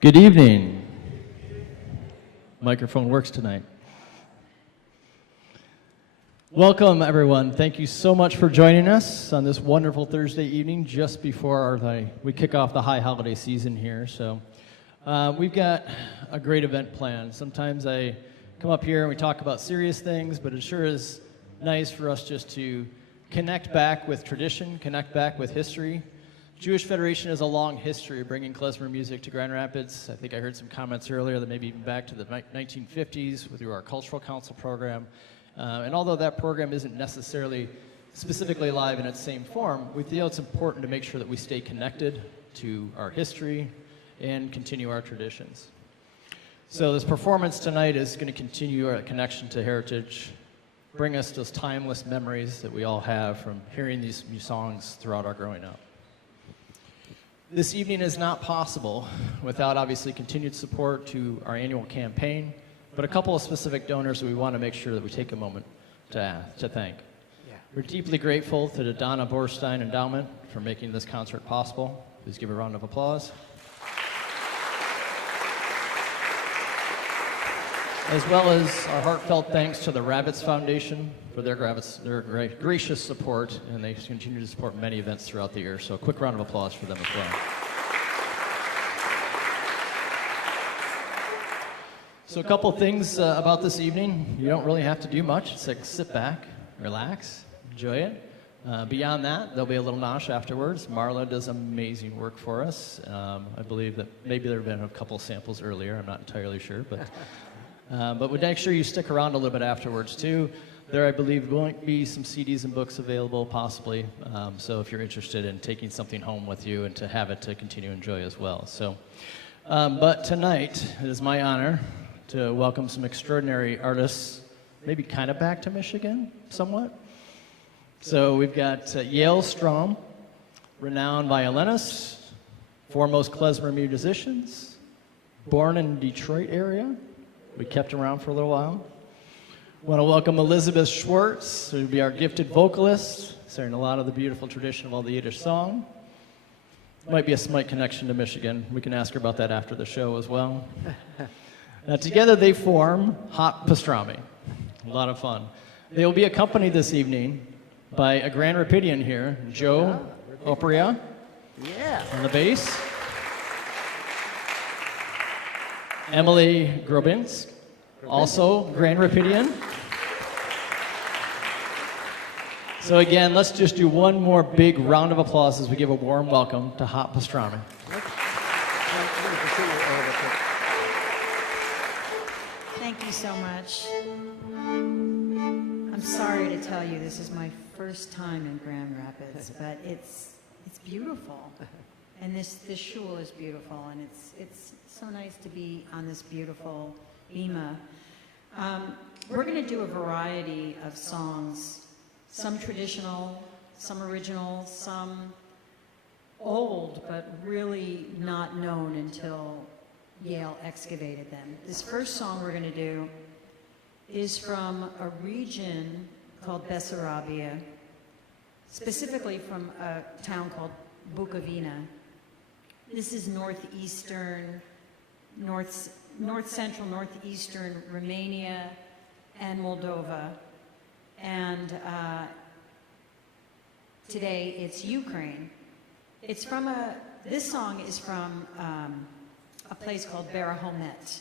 Good evening. Microphone works tonight. Welcome, everyone. Thank you so much for joining us on this wonderful Thursday evening just before we kick off the high holiday season here. So we've got a great event planned. Sometimes I come up here and we talk about serious things, but it sure is nice for us just to connect back with tradition, connect back with history. Jewish Federation has a long history of bringing klezmer music to Grand Rapids. I think I heard some comments earlier that maybe even back to the 1950s through our Cultural Council program. And although that program isn't necessarily specifically live in its same form, we feel it's important to make sure that we stay connected to our history and continue our traditions. So this performance tonight is going to continue our connection to heritage, bring us those timeless memories that we all have from hearing these songs throughout our growing up. This evening is not possible without obviously continued support to our annual campaign, but a couple of specific donors that we want to make sure that we take a moment to thank. Yeah. We're deeply grateful to the Donna Borstein Endowment for making this concert possible. Please give a round of applause. As well as our heartfelt thanks to the Rabbits Foundation for their gracious support, and they continue to support many events throughout the year. So a quick round of applause for them as well. So a couple things about this evening. You don't really have to do much. It's like sit back, relax, enjoy it. Beyond that, there'll be a little nosh afterwards. Marla does amazing work for us. I believe that maybe there have been a couple samples earlier. I'm not entirely sure, but we'd make sure you stick around a little bit afterwards too. There, I believe, will be some CDs and books available, possibly. So if you're interested in taking something home with you and to have it to continue to enjoy as well. So, but tonight, it is my honor to welcome some extraordinary artists, maybe kind of back to Michigan, somewhat. So we've got Yale Strom, renowned violinist, foremost klezmer musicians, born in Detroit area. We kept around for a little while. Want to welcome Elizabeth Schwartz, who will be our gifted vocalist, sharing a lot of the beautiful tradition of all the Yiddish song. Might be a slight connection to Michigan. We can ask her about that after the show as well. Together they form Hot Pstromi. A lot of fun. They will be accompanied this evening by a Grand Rapidian here, Joe Opria on the bass. Emily Grobinsk, also Grand Rapidian. So again, let's just do one more big round of applause as we give a warm welcome to Hot Pstromi. Thank you so much. I'm sorry to tell you this is my first time in Grand Rapids, but it's beautiful. And this shul is beautiful, and it's so nice to be on this beautiful bima. We're going to do a variety of songs, some traditional, some original, some old, but really not known until Yale excavated them. This first song we're going to do is from a region called Bessarabia, specifically from a town called Bukovina. This is northeastern, north-central, northeastern Romania and Moldova. And today it's Ukraine. It's from this song is from a place called Barahomet.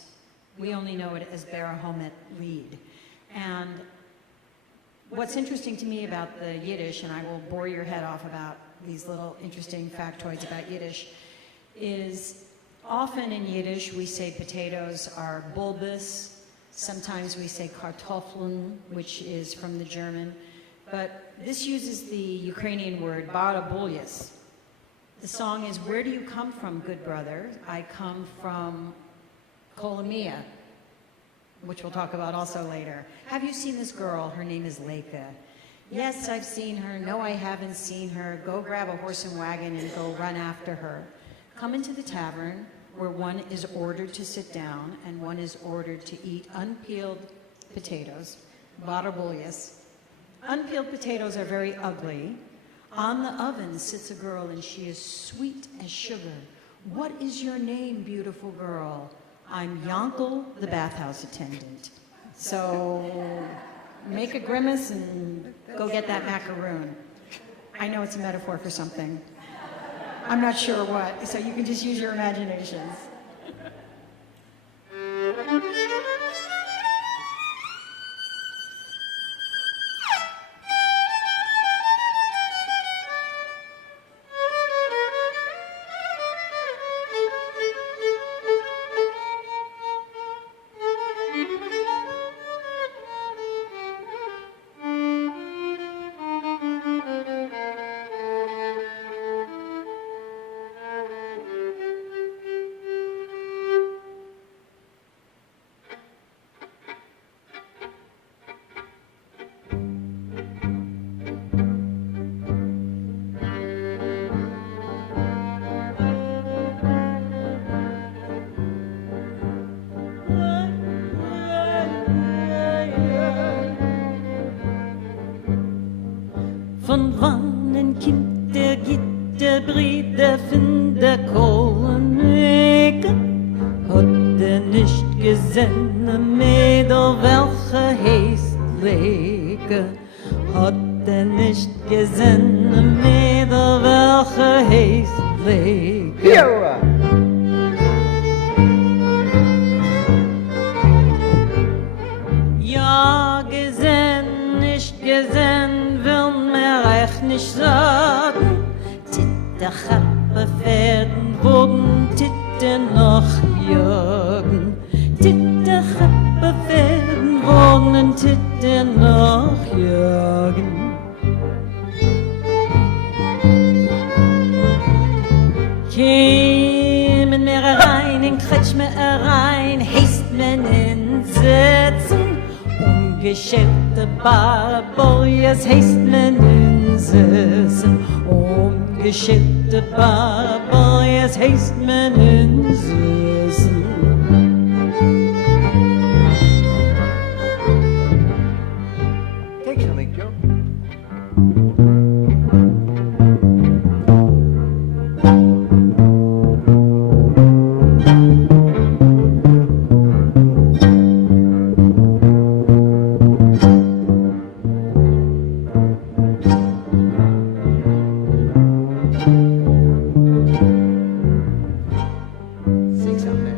We only know it as Barahomet Lead. And what's interesting to me about the Yiddish, and I will bore your head off about these little interesting factoids about Yiddish, is often in Yiddish we say potatoes are bulbous. Sometimes we say kartoffeln, which is from the German. But this uses the Ukrainian word barabulyas. The song is, "Where do you come from, good brother? I come from Kolomia," which we'll talk about also later. "Have you seen this girl? Her name is Leica." "Yes, I've seen her." "No, I haven't seen her." "Go grab a horse and wagon and go run after her. Come into the tavern where one is ordered to sit down and one is ordered to eat unpeeled potatoes, barabulyas. Unpeeled potatoes are very ugly. On the oven sits a girl and she is sweet as sugar, What is your name, beautiful girl? I'm Yonkel, the bathhouse attendant. So make a grimace and go get that macaroon. I know it's a metaphor for something. I'm not sure what, so you can just use your imaginations. Von wannen kind der Gitterbreder von der Kohlenwege hat nicht gesehen, Mädel, welche heißt Lege. Hat nicht gesehen, Mädel, welche heißt Lege. Ja, gesehen, nicht gesehen, will mir echt nicht sagen. Titte Chappe werden, wogen Titte noch jagen. Titte Chappe werden, wogen Titte noch jagen. Kämen mir rein, in Klezmer rein, heißt men in Sitzen. Umgeschirrte Barboyes heißt men in Sitzen. Umgeschirrte Barboyes heißt men in Sitzen. Take something, Joe. Sing something.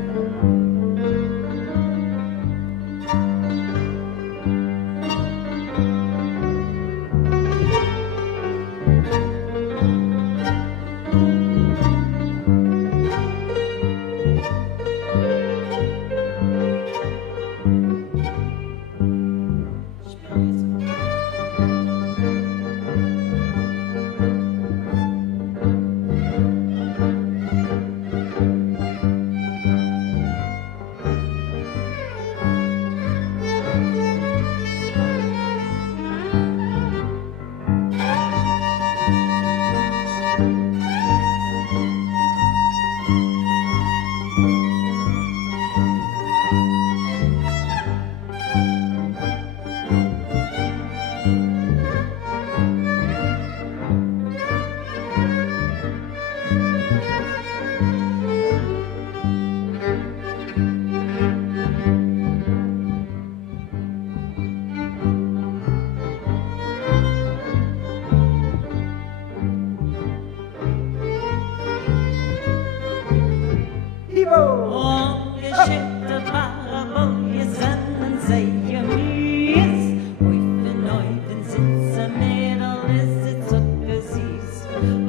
Ungeschickte Barboyes sind sehr mies. Häufen, häufen sitzen Mädel, ist sie zuckersüß.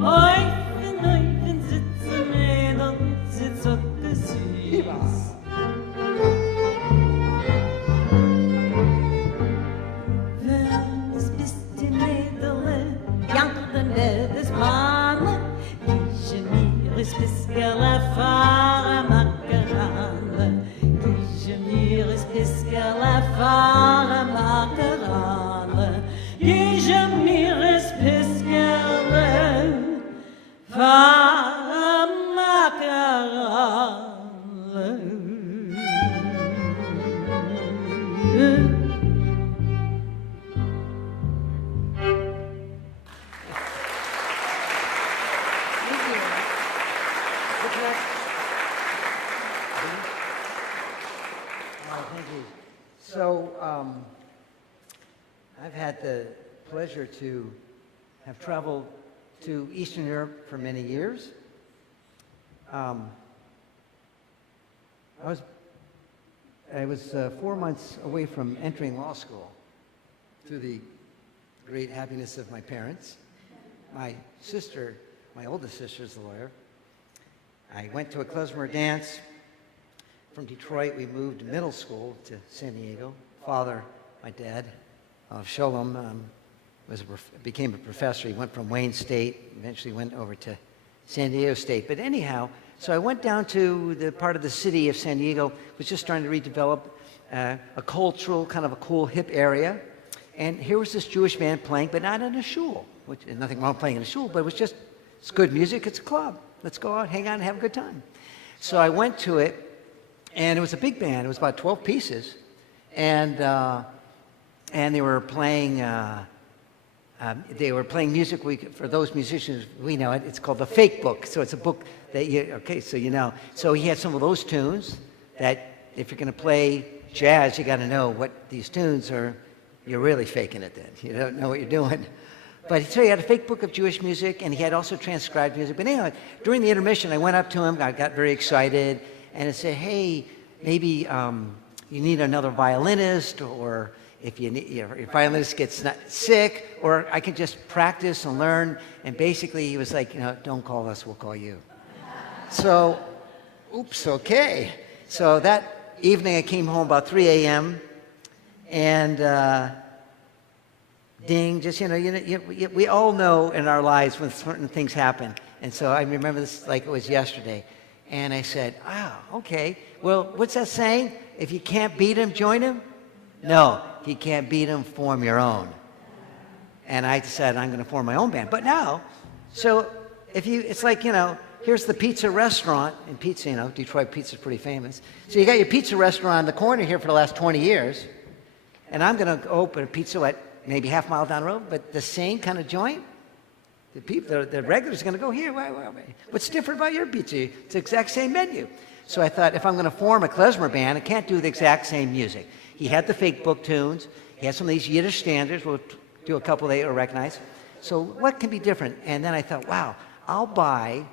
Häufen, häufen sitzen Mädel, ist sie zuckersüß. Wenn es bist die Mädel, jankeln wird es Mann. Ich mir ist Piskerle fahren Macarane. Ich mir ist Piskerle fahren Macarane. Ich mir ist Piskerle fahren Macarane. Thank you. Good luck. Thank you. So, I've had the pleasure to have traveled to Eastern Europe for many years. I was 4 months away from entering law school to the great happiness of my parents. My sister, my oldest sister, is a lawyer. I went to a Klezmer dance. From Detroit, we moved to middle school to San Diego. Father, my dad, Sholem, became a professor. He went from Wayne State, eventually went over to San Diego State. But anyhow, so I went down to the part of the city of San Diego, was just trying to redevelop a cultural, kind of a cool, hip area. And here was this Jewish band playing, but not in a shul, which there's nothing wrong playing in a shul, but it was just, it's good music, it's a club. Let's go out, hang out, and have a good time. So I went to it, and it was a big band. It was about 12 pieces. And they were playing music. For those musicians, we know it. It's called the Fake Book. So it's a book that so you know. So he had some of those tunes that if you're going to play jazz, you got to know what these tunes are. You're really faking it then. You don't know what you're doing. But so he had a fake book of Jewish music, and he had also transcribed music. But anyway, during the intermission, I went up to him. I got very excited, and I said, "Hey, maybe you need another violinist, or if your violinist gets sick, or I can just practice and learn." And basically, he was like, "Don't call us, we'll call you." So, oops, okay. So that evening, I came home about 3 a.m. and ding, just, we all know in our lives when certain things happen. And so I remember this like it was yesterday. And I said, okay. Well, what's that saying? If you can't beat him, join him? No, if you can't beat him, form your own. And I decided I'm going to form my own band. But now, so it's like, here's the pizza restaurant. And pizza, Detroit pizza is pretty famous. So you got your pizza restaurant on the corner here for the last 20 years. And I'm going to open a pizza at maybe half a mile down the road, but the same kind of joint. The regulars are going to go here. What's different about your pizza? It's the exact same menu. So I thought, if I'm going to form a klezmer band, I can't do the exact same music. He had the fake book tunes. He had some of these Yiddish standards. We'll do a couple they will recognize. So what can be different? And then I thought, wow, I'll buy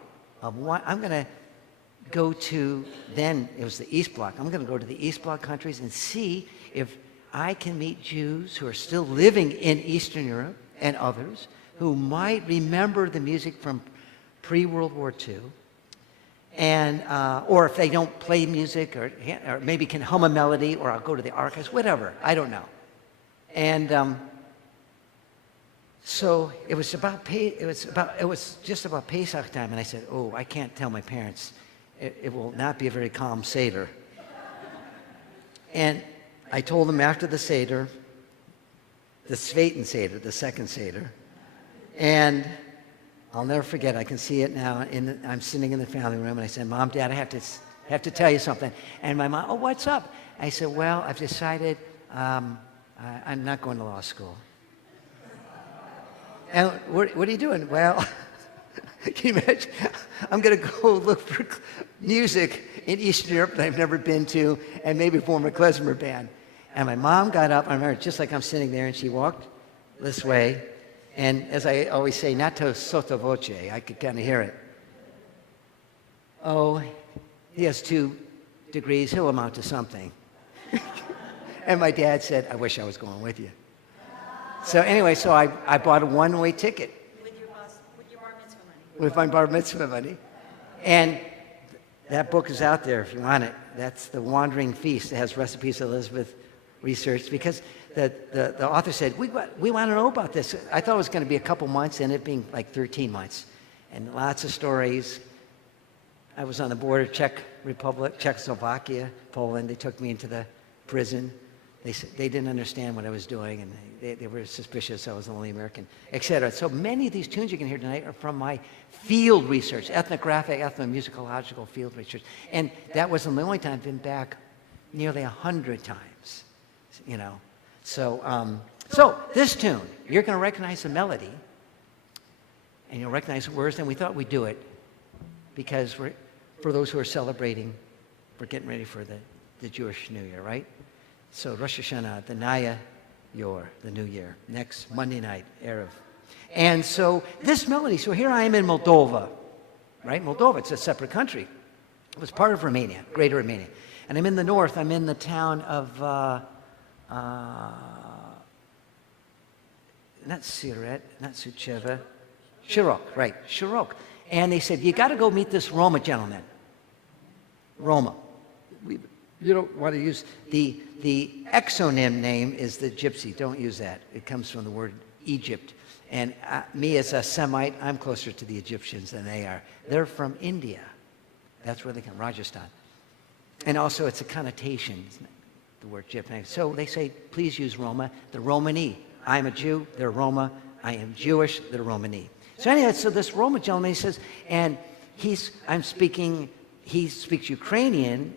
one. I'm going to go to, then it was the East Bloc. I'm going to go to the East Bloc countries and see if I can meet Jews who are still living in Eastern Europe and others who might remember the music from pre-World War II, and or if they don't play music, or maybe can hum a melody, or I'll go to the archives, whatever, I don't know. And so it was just about Pesach time, and I said, oh, I can't tell my parents. It will not be a very calm Seder. And I told them after the Seder, the Sveiten Seder, the second Seder, and I'll never forget, I can see it now, I'm sitting in the family room, and I said, Mom, Dad, I have to tell you something. And my mom, oh, what's up? I said, well, I've decided I'm not going to law school. And what are you doing? Well, can you imagine? I'm going to go look for music in Eastern Europe that I've never been to, and maybe form a klezmer band. And my mom got up, I remember, just like I'm sitting there, and she walked this way, and as I always say, not to sotto voce, I could kind of hear it. Oh, he has 2 degrees, he'll amount to something. And my dad said, I wish I was going with you. So anyway, so I bought a one-way ticket. With your bar mitzvah money. With my bar mitzvah money. And that book is out there if you want it. That's The Wandering Feast. It has recipes Elizabeth researched, because the author said, we want to know about this. I thought it was going to be a couple months, and it being like 13 months. And lots of stories. I was on the border of Czech Republic, Czechoslovakia, Poland. They took me into the prison. They didn't understand what I was doing, and they were suspicious I was the only American, etc. So many of these tunes you can hear tonight are from my field research, ethnographic, ethnomusicological field research. And that wasn't the only time. I've been back nearly 100 times, So, this tune, you're going to recognize the melody, and you'll recognize the words, and we thought we'd do it because for those who are celebrating, we're getting ready for the Jewish New Year, right? So Rosh Hashanah, the Naya Yor, the New Year, next Monday night, Erev. And so this melody, so here I am in Moldova, right? Moldova, it's a separate country. It was part of Romania, Greater Romania. And I'm in the north, I'm in the town of, not Siret, not Suceava, Shirok, right, Shirok. And they said, you got to go meet this Roma gentleman. Roma. You don't want to use, the exonym name is the gypsy. Don't use that. It comes from the word Egypt. And me as a Semite, I'm closer to the Egyptians than they are. They're from India. That's where they come, Rajasthan. And also it's a connotation, the word gypsy. So they say, please use Roma, the Romani. I'm a Jew, they're Roma. I am Jewish, they're Romani. So anyway, so this Roma gentleman, he says, and he speaks Ukrainian,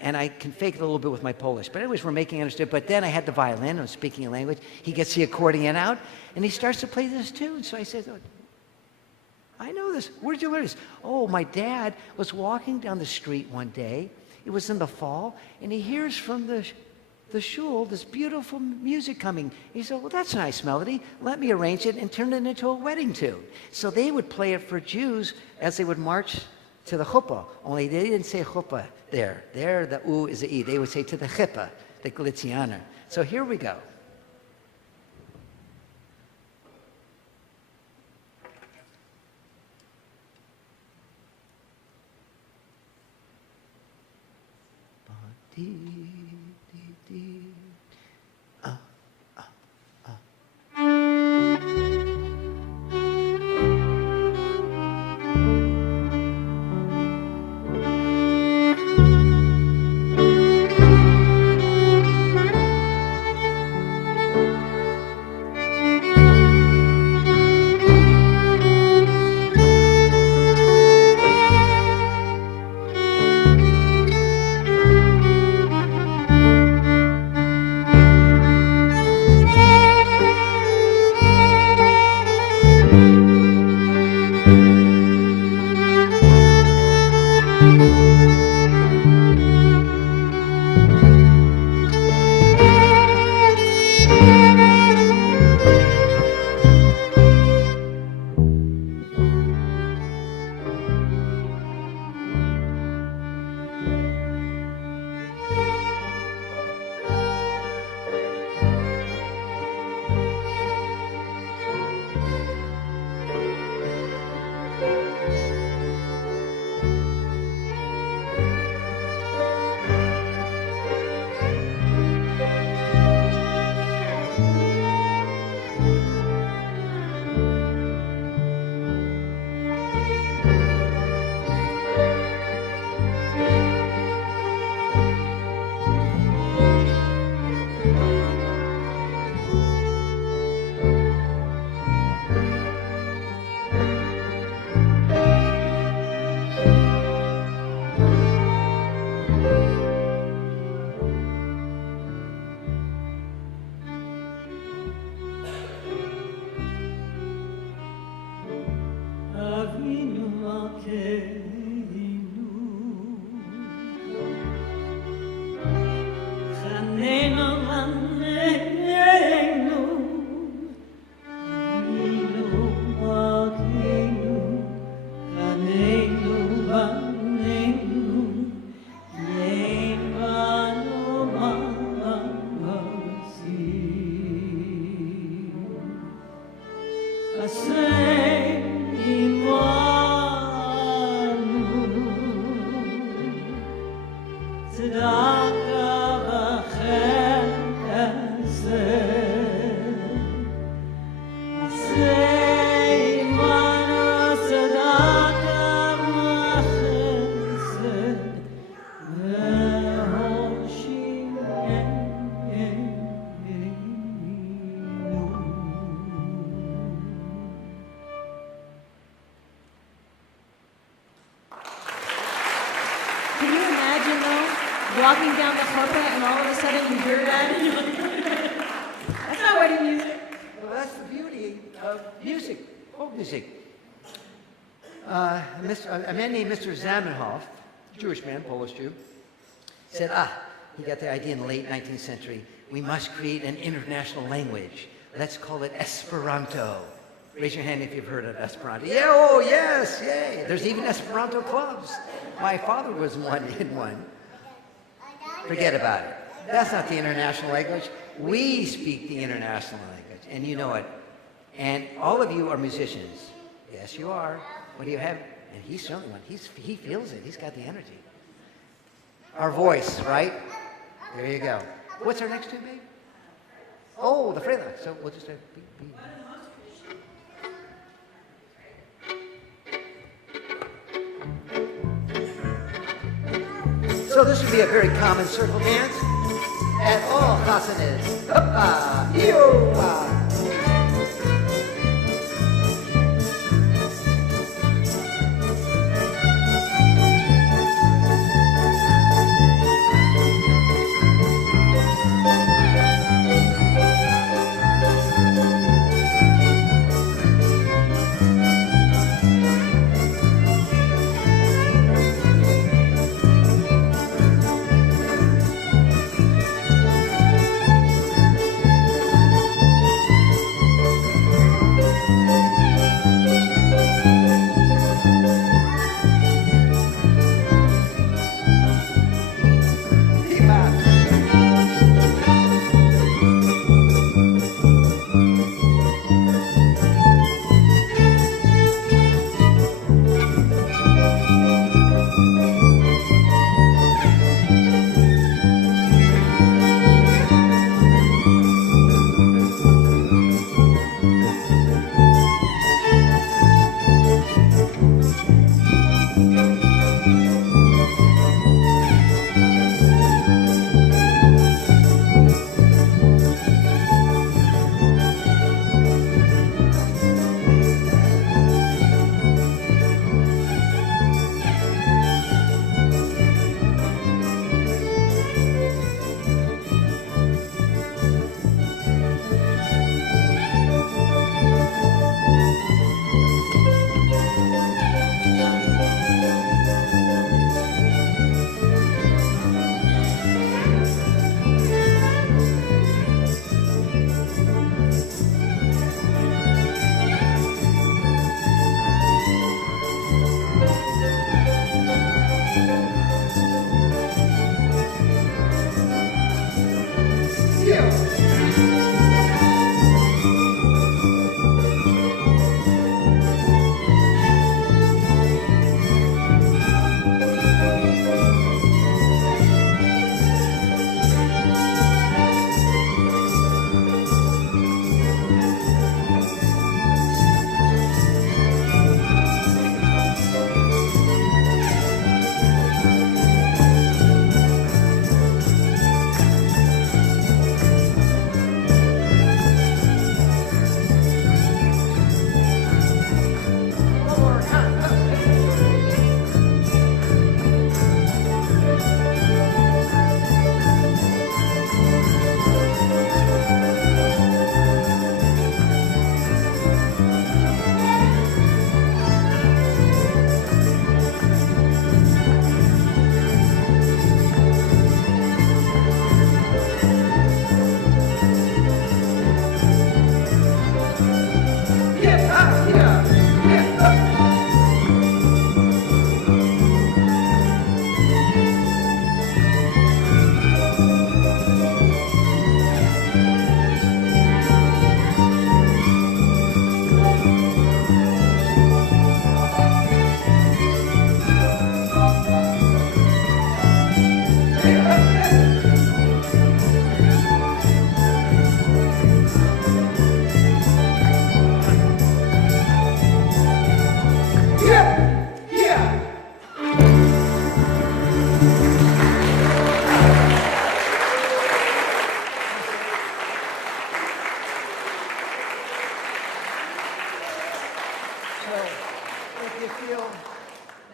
and I can fake it a little bit with my Polish. But anyways, we're making understood. But then I had the violin, I'm speaking a language. He gets the accordion out, and he starts to play this tune. So I said, oh, I know this. Where did you learn this? Oh, my dad was walking down the street one day. It was in the fall, and he hears from the shul this beautiful music coming. He said, well, that's a nice melody. Let me arrange it and turn it into a wedding tune. So they would play it for Jews as they would march to the chuppah, only they didn't say chuppah there. There, the U is the E. They would say to the chippa, the glitzianer. So here we go. Can you imagine, though, walking down the chuppah and all of a sudden you hear that? And you're like, that's not wedding music. Well, that's the beauty of music, folk music. A man named Mr. Zamenhof, Jewish man, Polish Jew, said, he got the idea in the late 19th century, we must create an international language. Let's call it Esperanto. Raise your hand if you've heard of Esperanto. Yeah, oh, yes, yay. There's even Esperanto clubs. My father was in one. Forget about it. That's not the international language. We speak the international language, and you know it. And all of you are musicians. Yes, you are. What do you have? And he's certainly one. He feels it. He's got the energy. Our voice, right? There you go. What's our next tune, babe? Oh, the Freda. So we'll just have B. So this would be a very common circle dance at all hasanas. Hoppa, yo-ha.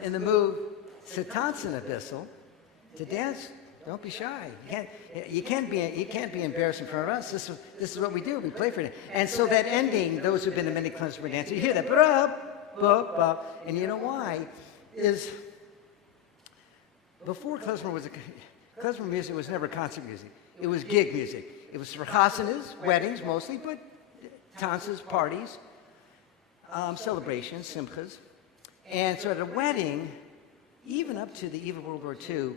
in the move, Sitansan Abyssal, to dance. Don't be shy. You can't be embarrassed in front of us. This is what we do. We play for it. And so that ending, those who've been to many Klezmer dances, you hear that, and you know why? Is before Klezmer klezmer music was never concert music. It was gig music. It was for chasanas, weddings mostly, but tanzas, parties, celebrations, simchas. And so at a wedding, even up to the eve of World War II,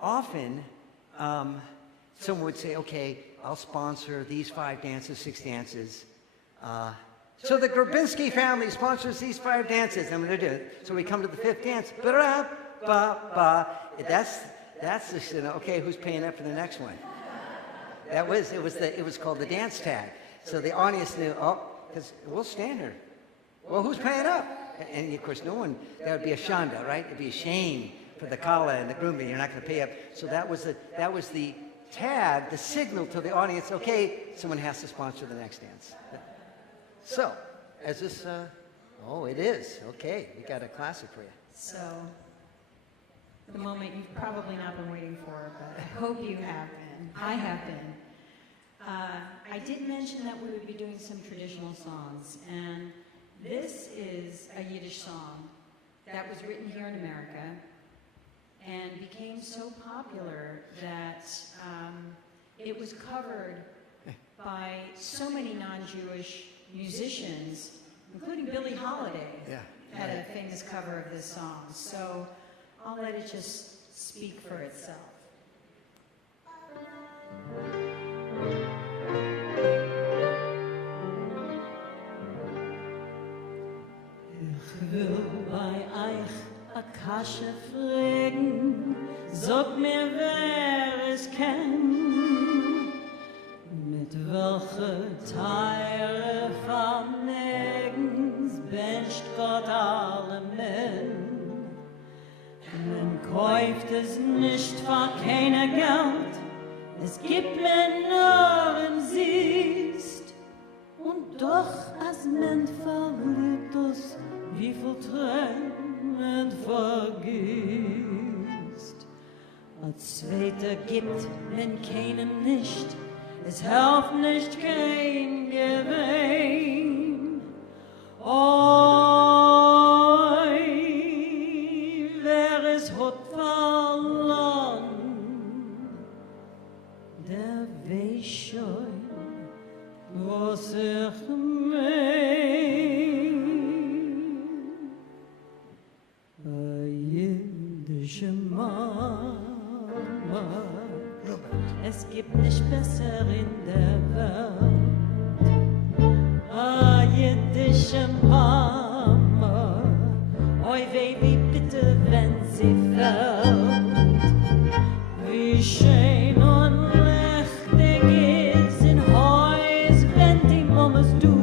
often someone would say, okay, I'll sponsor these 5 dances, 6 dances. So the Grabinski family sponsors these 5 dances. I'm going to do it. So we come to the 5th dance. Ba-da-ba-ba. That's the, okay, who's paying up for the next one? It was called the dance tag. So the audience knew, oh, because we'll stand here. Well, who's paying up? And of course, no one, that would be a shanda, right? It'd be a shame for the kala and the groom, you're not going to pay up. So that was the tag, the signal to the audience, okay, someone has to sponsor the next dance. So, as this, oh, it is. Okay, we got a classic for you. So, the moment you've probably not been waiting for, but I hope you have been. I have been. I did mention that we would be doing some traditional songs, and this is a Yiddish song that was written here in America and became so popular that it was covered by so many non-Jewish musicians, including Billie Holiday, had a famous cover of this song. So I'll let it just speak for itself. Ich will bei euch a Kasche fragen, sag mir, wer es kennt, mit welcher teure Vermögens bencht Gott alle Men. Man kauft es nicht für keine Geld, es gibt mir nur im Siehst. Und doch, als man verliebt ist, wie viel Tränen vergisst. Als Zweiter gibt man keinem nicht, es hilft nicht kein Gewinn. Oi, wer es hat verloren, der weiß schon, was ich mein. A jüdische Mama, es gibt nicht besser in der Welt. A jüdische Mama, oi weh, wie bitte, wenn sie fällt. Wie schön und lächtig ist in Haus, wenn die Mamas du.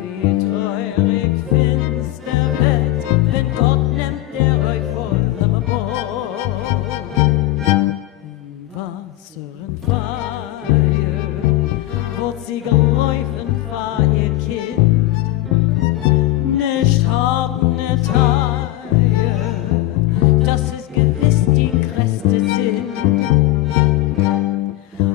Wie treurig finster wird, wenn Gott nimmt der euch vor dem Bord. In Wasser und Feuer wird sie geläufen für ihr Kind. Nicht hartene Tage, das ist gewiss die größte Sinn.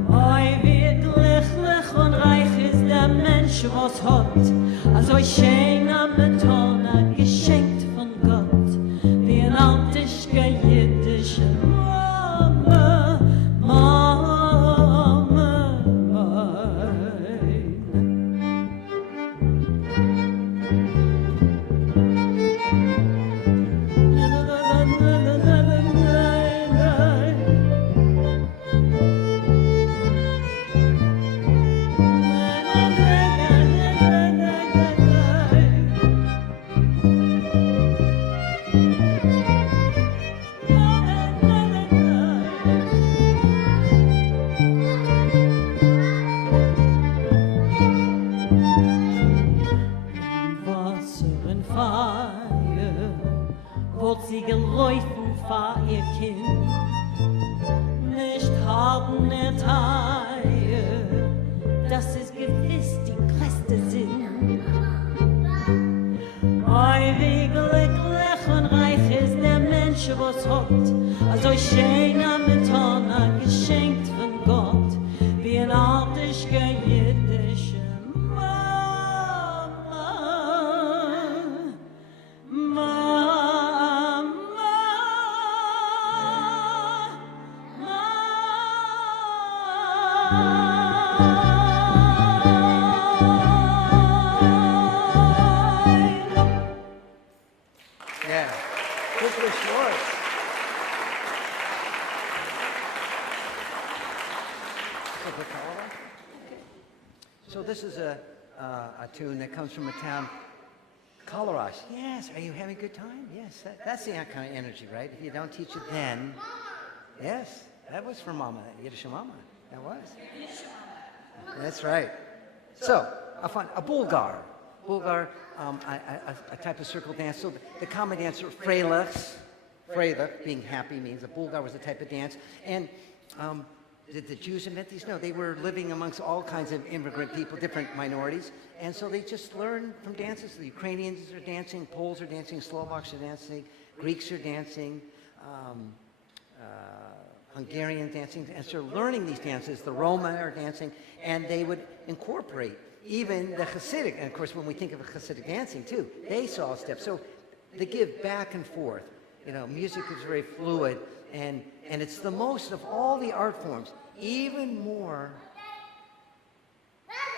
Oi, wie glücklich und reich ist der Mensch, was hat, also schön am Beton, geschenkt von Gott, wie ein altischer jüdischer Mama, Mama mein. Wasser und Feuer wird sie geläufen für ihr Kind. Nicht hartene Tage, das ist gewiss die größte Sinn. Oi, wie glücklich und reich ist der Mensch, was hat, also schön am Beton, geschenkt von Gott, wie ein artischer jüdischer Mama, Mama. Take a cholera. So this is a tune that comes from a town, Colorado. Yes, are you having a good time? Yes, that's the kind of energy, right? If you don't teach it then, yes, that was for Mama, Yiddish Mama, that was. That's right. So, a Bulgar. Bulgar, a type of circle dance. So the common dancer, Freilach, being happy means a Bulgar was a type of dance. And did the Jews invent these? No, they were living amongst all kinds of immigrant people, different minorities. And so they just learned from dances. The Ukrainians are dancing, Poles are dancing, Slovaks are dancing, Greeks are dancing, Hungarian dancing. And so learning these dances, the Roma are dancing, and they would incorporate even the Hasidic. And of course, when we think of Hasidic dancing too, they saw steps. So they give back and forth. You know, music is very fluid, and it's the most of all the art forms, even more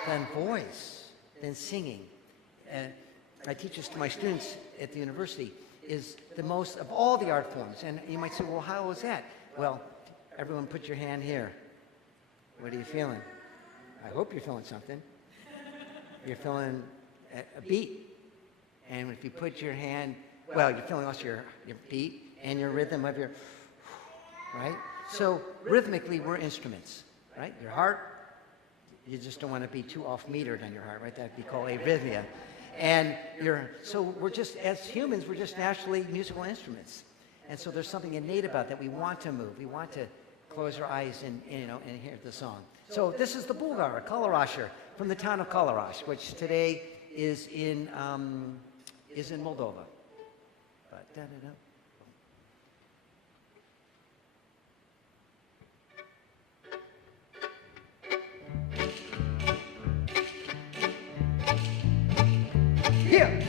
than voice, than singing. And I teach this to my students at the university, is the most of all the art forms. And you might say, well, how is that? Well, everyone put your hand here. What are you feeling? I hope you're feeling something. You're feeling a beat. And if you put your hand, well, you're feeling also your beat and your rhythm of your, right? So rhythmically, we're instruments, right? Your heart, you just don't want to be too off-metered on your heart, right? That'd be called arrhythmia. And so we're just, as humans, we're just naturally musical instruments. And so there's something innate about that. We want to move. We want to close our eyes and hear the song. So this is the Bulgar, a Kalarasher, from the town of Kalarash, which today is in Moldova. But, Here.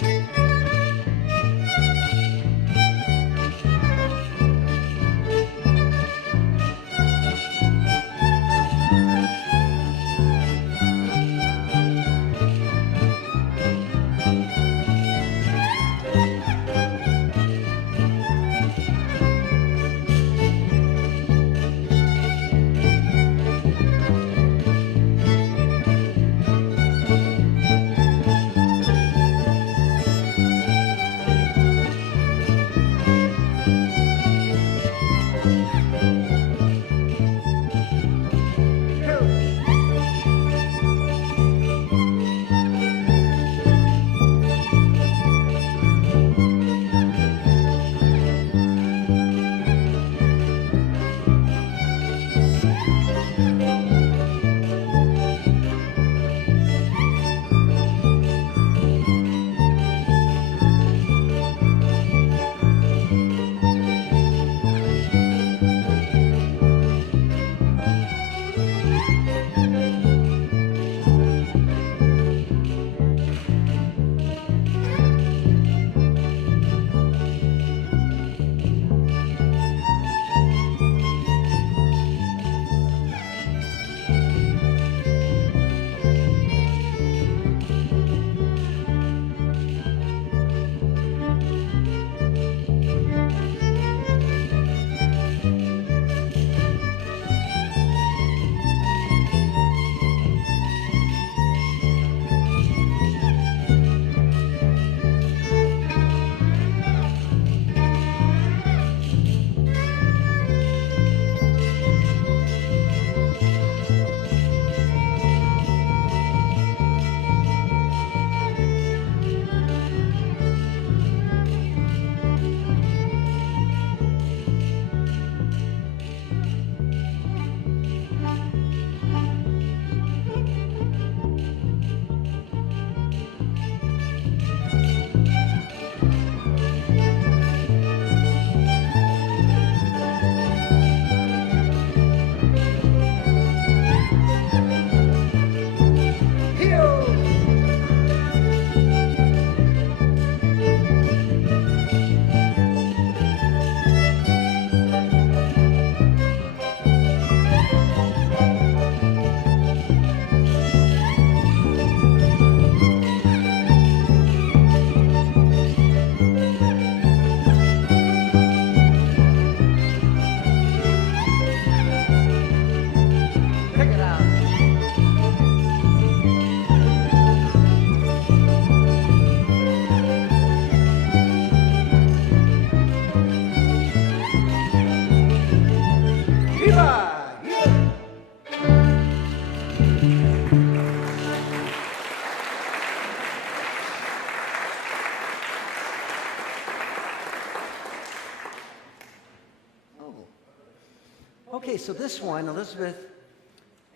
Okay, so this one, Elizabeth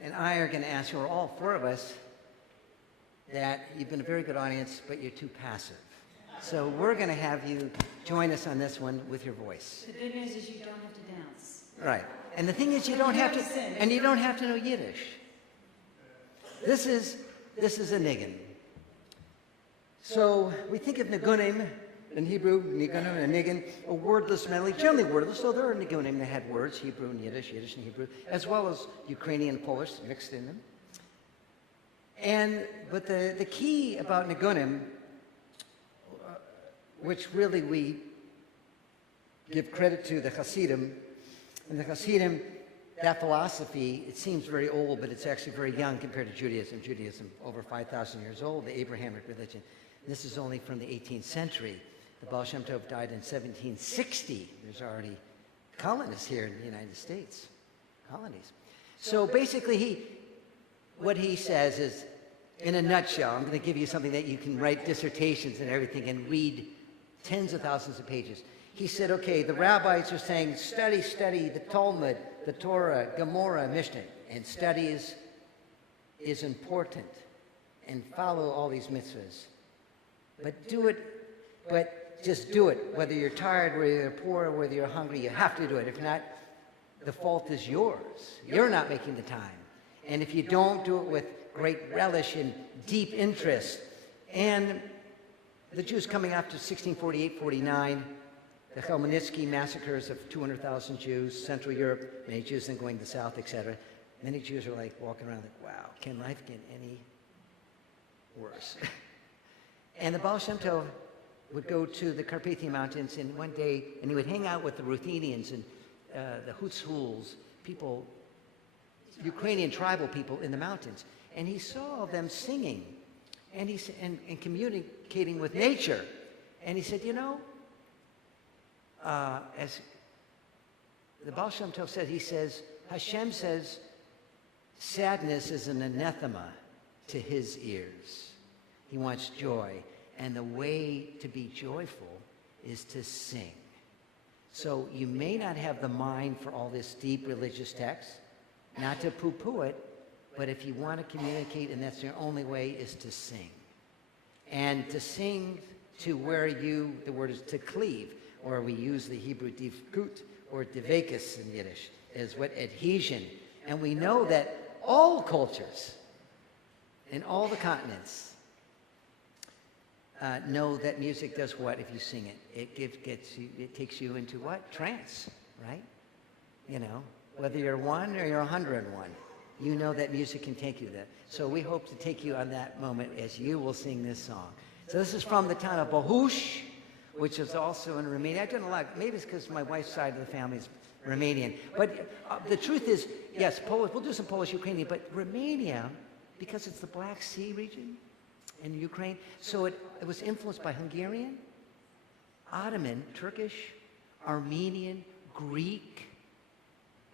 and I are going to ask you, or all four of us, that you've been a very good audience, but you're too passive. So we're going to have you join us on this one with your voice. The good news is you don't have to dance. Right. And the thing is, you don't have to, and you don't have to know Yiddish. This is a nigun. So we think of nigunim in Hebrew, nigunim and nigun, a wordless melody, generally wordless. So there are nigunim that had words, Hebrew and Yiddish, Yiddish and Hebrew, as well as Ukrainian and Polish mixed in them. But the key about nigunim, which really we give credit to the Hasidim, and the Hasidim, that philosophy, it seems very old, but it's actually very young compared to Judaism. Judaism, over 5,000 years old, the Abrahamic religion. This is only from the 18th century. The Baal Shem Tov died in 1760. There's already colonists here in the United States, colonies. So basically, what he says is, in a nutshell, I'm going to give you something that you can write dissertations and everything and read tens of thousands of pages. He said, okay, the rabbis are saying, study the Talmud, the Torah, Gemara, Mishnah, and study is important, and follow all these mitzvahs. But do it, but just do it. Whether you're tired, whether you're poor, whether you're hungry, you have to do it. If not, the fault is yours. You're not making the time. And if you don't do it with great relish and deep interest, and the Jews coming after 1648-49, the Chmielnicki massacres of 200,000 Jews, Central Europe, many Jews then going to the South, etc. Many Jews are like walking around like, wow, can life get any worse? And the Baal Shem Tov would go to the Carpathian Mountains, and one day, and he would hang out with the Ruthenians and the Hutsuls, people, Ukrainian tribal people in the mountains. And he saw them singing and communicating with nature. And he said, you know, as the Baal Shem Tov said, he says, Hashem says, sadness is an anathema to his ears. He wants joy. And the way to be joyful is to sing. So you may not have the mind for all this deep religious text, not to poo-poo it, but if you want to communicate, and that's your only way, is to sing. And to sing to where the word is to cleave, or we use the Hebrew divkut, or devekus in Yiddish, is what adhesion. And we know that all cultures, in all the continents, know that music does what if you sing it? It takes you into what? Trance, right? You know, whether you're one or you're 101, you know that music can take you there. So we hope to take you on that moment as you will sing this song. So this is from the town of Bohush, which is also in Romania. I've done a lot. Maybe it's because my wife's side of the family is Romanian. But the truth is, yes, Polish. We'll do some Polish, Ukrainian, but Romania, because it's the Black Sea region, in Ukraine. So it was influenced by Hungarian, Ottoman, Turkish, Armenian, Greek,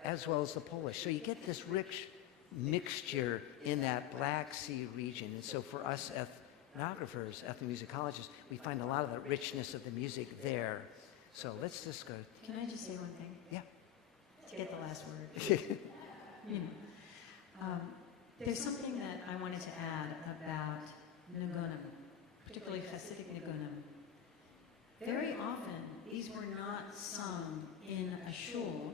as well as the Polish. So you get this rich mixture in that Black Sea region. And so for us ethnographers, ethnomusicologists, we find a lot of the richness of the music there. So let's just go. Can I just say one thing? Yeah. To get the last word. There's something that I wanted to add about nigunim, particularly Hasidic nigunim. Very often, these were not sung in a shul,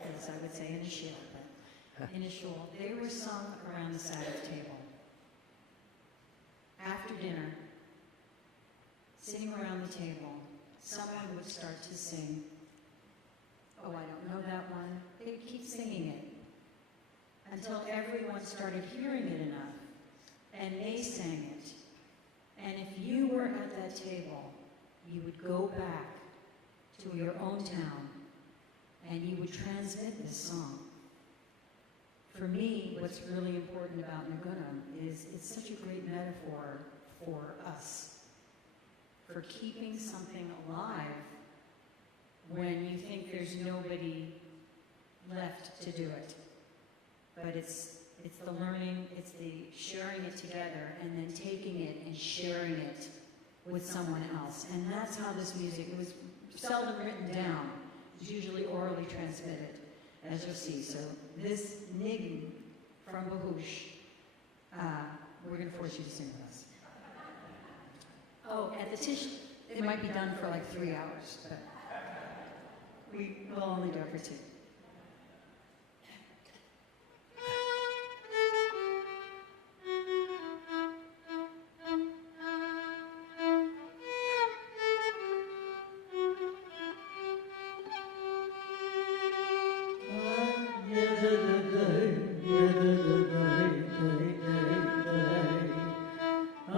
as I would say in a shul, but in a shul. They were sung around the Sabbath table. After dinner, sitting around the table, someone would start to sing, oh, I don't know that one. They would keep singing it until everyone started hearing it enough. And they sang it. And if you were at that table, you would go back to your own town and you would transmit this song. For me, what's really important about nigunim is it's such a great metaphor for us, for keeping something alive when you think there's nobody left to do it. But it's the learning, it's the sharing it together, and then taking it and sharing it with someone else. And that's how this music, it was seldom written down. It was usually orally transmitted. as you'll see. So this niggin from Bahush, we're going to force you to sing with us. Oh, at the Tish, it might be done for like 3 hours, but we will only do it for 2.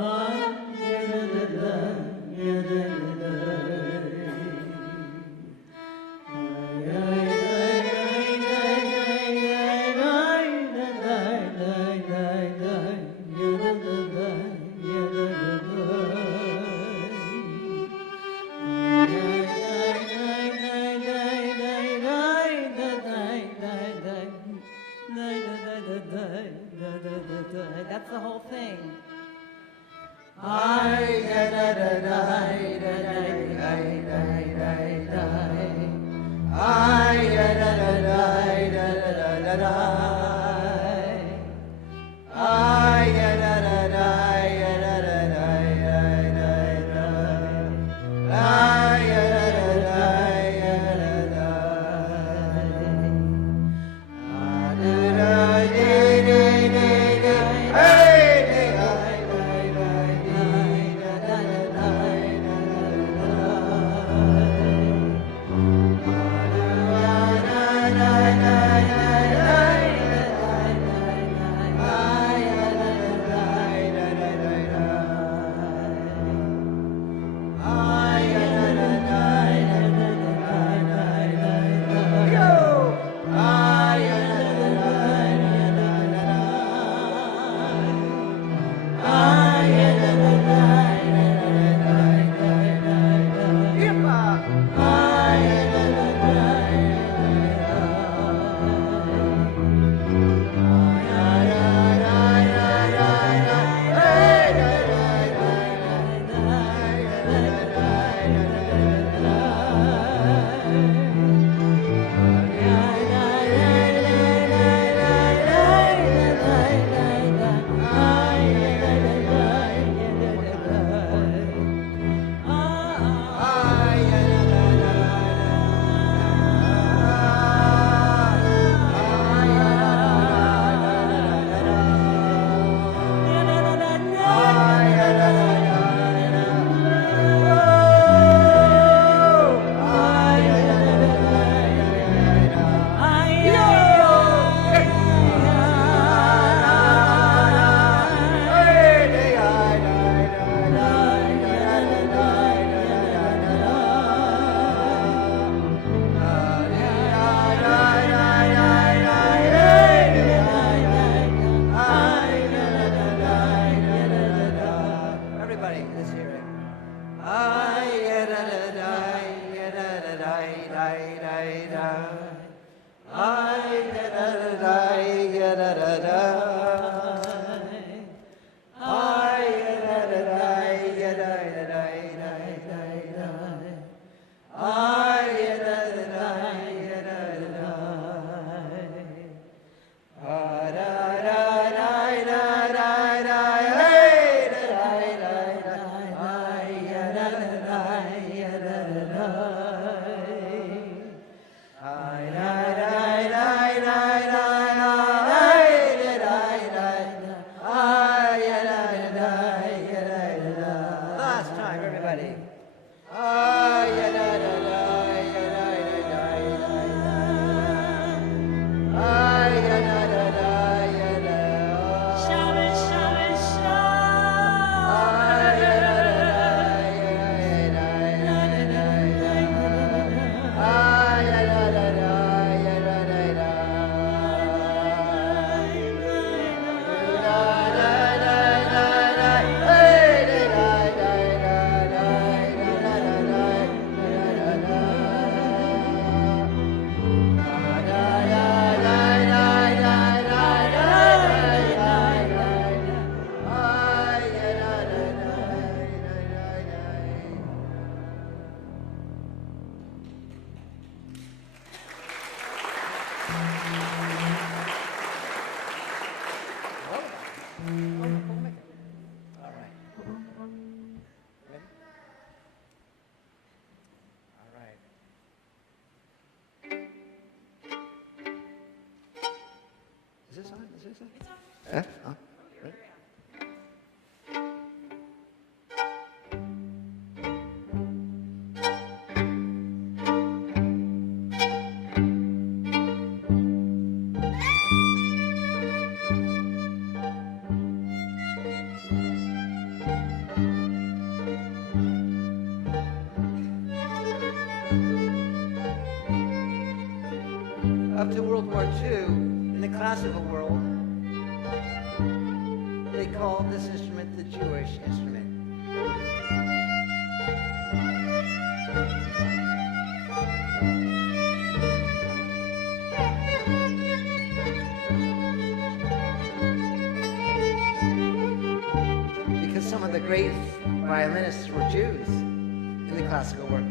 Ay, ay, ay. All right. Ready? All right. Is this on? Is this on? It's on. On. Ready? Up to World War II, in the classical world, they called this instrument the Jewish instrument. Because some of the great violinists were Jews in the classical world.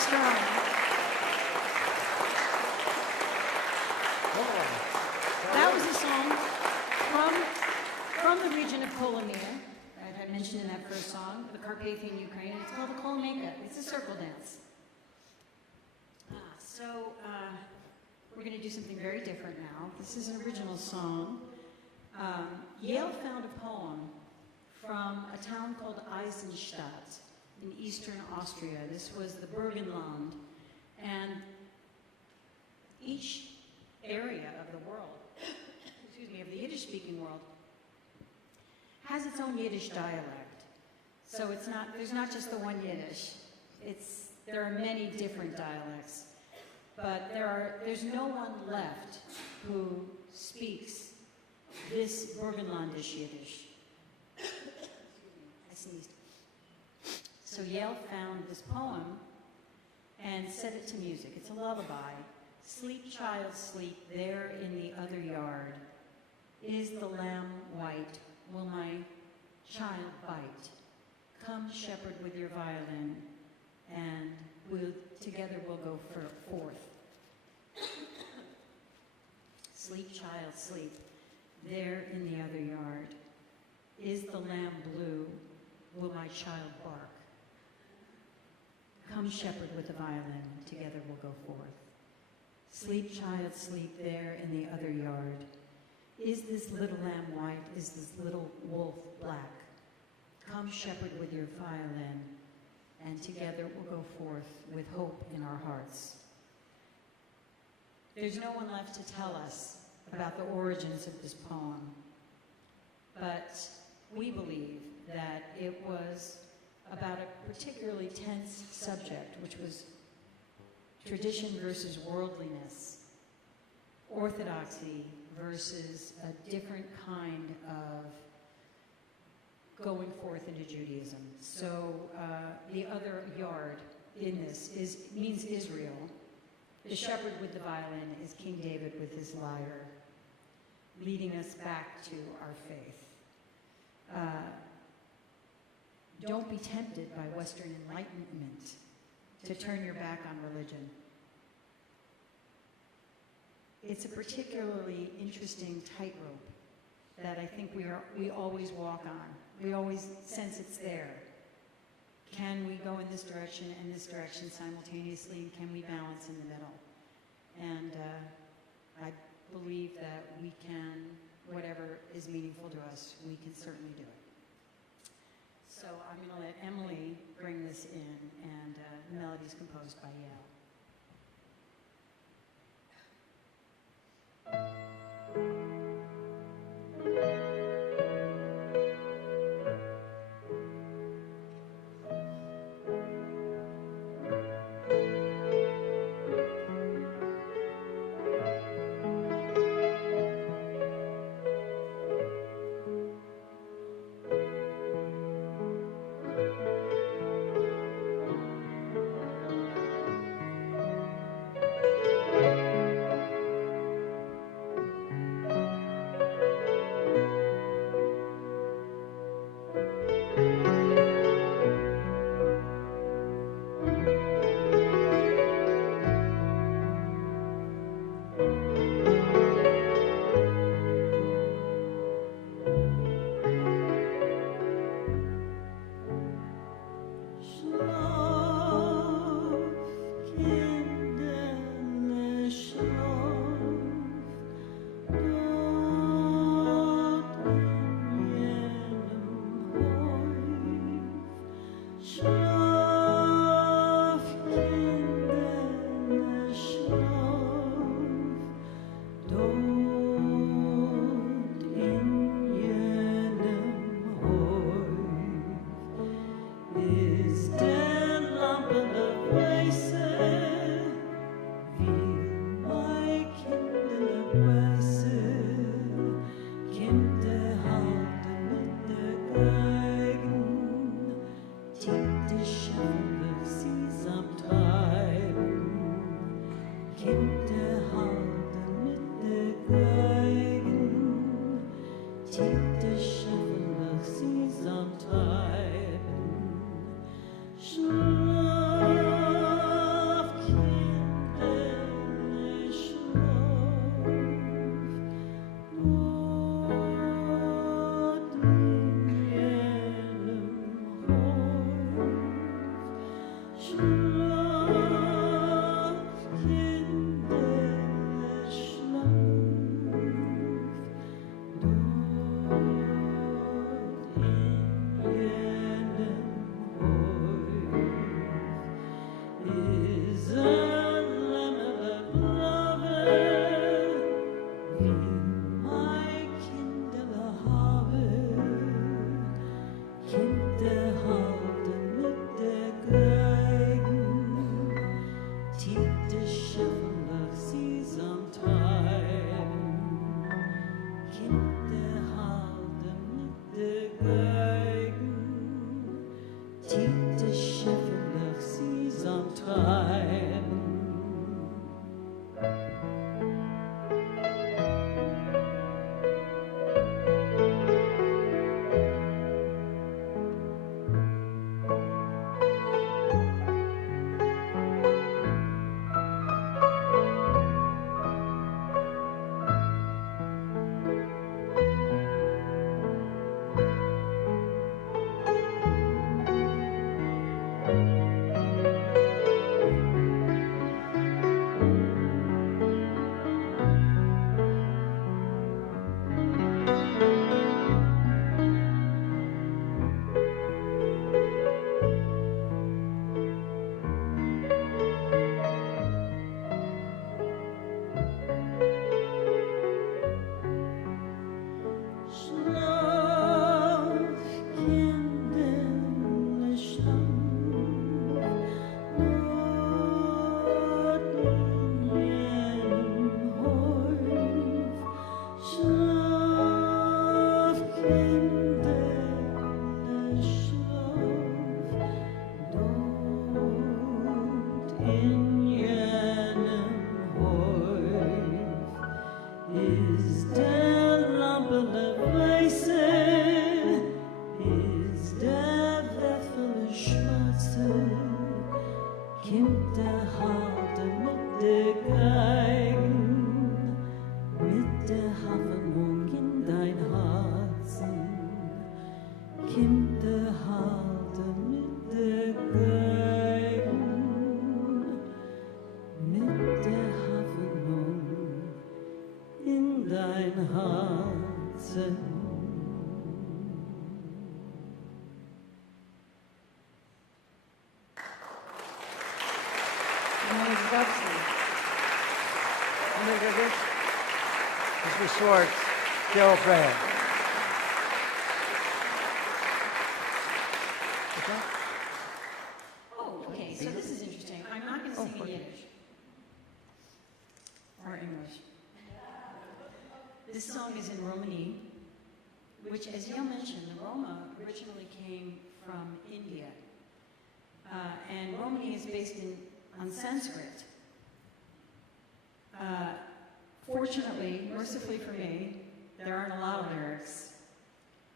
Strom. That was a song from the region of Kolomir, that I mentioned in that first song, the Carpathian Ukraine, and it's called the Kolomeka. It's a circle dance. So we're going to do something very different now. This is an original song. Yale found a poem from a town called Eisenstadt in eastern Austria. This was the Burgenland. And each area of the world, excuse me, of the Yiddish-speaking world, has its own Yiddish dialect. So there's not just the one Yiddish. There are many different dialects. But there's no one left who speaks this Burgenlandish Yiddish. I sneezed. So Yale found this poem and set it to music. It's a lullaby. Sleep, child, sleep, there in the other yard. Is the lamb white? Will my child bite? Come, shepherd, with your violin, and together we'll go forth. Sleep, child, sleep, there in the other yard. Is the lamb blue? Will my child bark? Come, shepherd, with the violin, together we'll go forth. Sleep, child, sleep, there in the other yard. Is this little lamb white? Is this little wolf black? Come, shepherd, with your violin, and together we'll go forth with hope in our hearts. There's no one left to tell us about the origins of this poem, but we believe that it was about a particularly tense subject, which was tradition versus worldliness, orthodoxy versus a different kind of going forth into Judaism. So the other yard in this means Israel. The shepherd with the violin is King David with his lyre, leading us back to our faith. Don't be tempted by Western enlightenment to turn your back on religion. It's a particularly interesting tightrope that I think we always walk on. We always sense it's there. Can we go in this direction and this direction simultaneously? Can we balance in the middle? And I believe that we can, whatever is meaningful to us, we can certainly do it. So I'm going to let Emily bring this in, and the melody is composed by Yale. Tiete scheffelig sie am Treiben. Mr. Schwartz, Gerald Brand. Oh, okay, so this is interesting. I'm not going to sing in Yiddish or English. This song is in Romani, which, as Yale mentioned, the Roma originally came from India. And Romani is based on Sanskrit. Fortunately, mercifully for me, there aren't a lot of lyrics.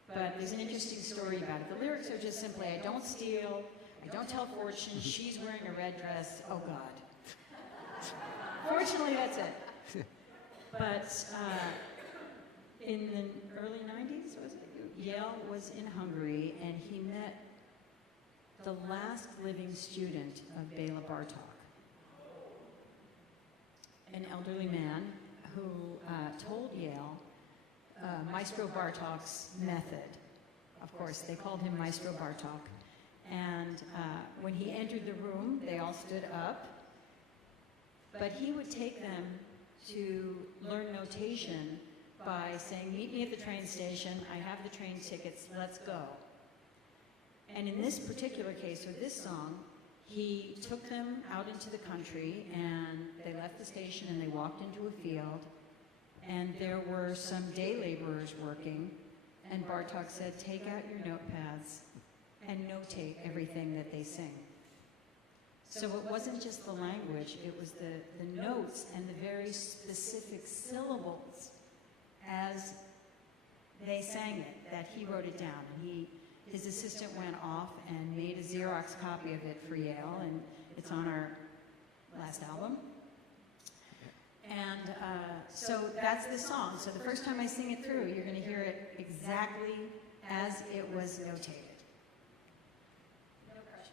But there's an interesting story about it. The lyrics are just simply, I don't steal, I don't tell fortunes, she's wearing a red dress, oh God. Fortunately, that's it. But in the early 90s, was it? Yale was in Hungary, and he met the last living student of Bela Bartok, an elderly man who told Yale Maestro Bartok's method. Of course, they called him Maestro Bartok. And when he entered the room, they all stood up. But he would take them to learn notation by saying, meet me at the train station, I have the train tickets, let's go. And in this particular case, with this song, he took them out into the country, and they left the station and they walked into a field, and there were some day laborers working, and Bartok said, take out your notepads and notate everything that they sing. So it wasn't just the language, it was the notes and the very specific syllables as they sang it, that he wrote it down. And his assistant went off and made a Xerox copy of it for Yale, and it's on our last album. And so that's the song. So the first time I sing it through, you're going to hear it exactly as it was notated. No pressure.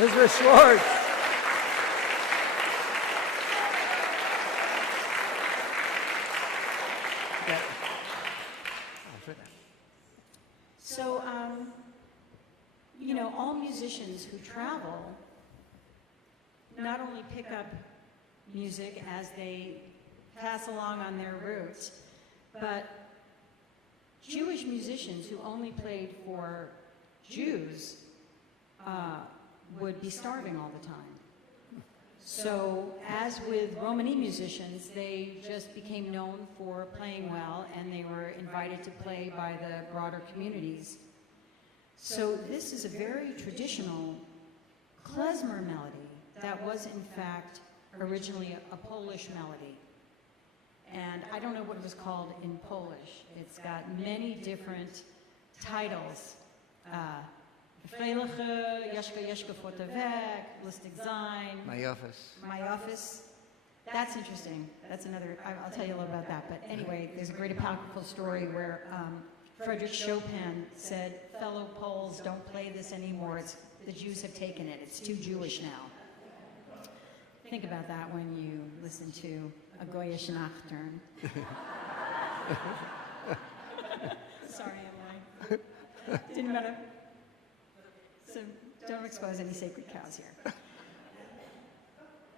Klezmer Schwartz. So, you know, all musicians who travel not only pick up music as they pass along on their route, but Jewish musicians who only played for Jews would be starving all the time. So, as with Romani musicians, they just became known for playing well, and they were invited to play by the broader communities. So this is a very traditional klezmer melody that was, in fact, originally a Polish melody. And I don't know what it was called in Polish. It's got many different titles. Freilige, Yeshka Yeshka Fotavek, Lustig Sein. My office. My office. That's interesting. That's another, I'll tell you a little about that. But anyway, there's a great apocryphal story where Frederick Chopin said, fellow Poles, don't play this anymore. The Jews have taken it. It's too Jewish now. Think about that when you listen to a Goyish Nocturne. Sorry, Emily. Didn't matter. So don't expose any sacred cows here.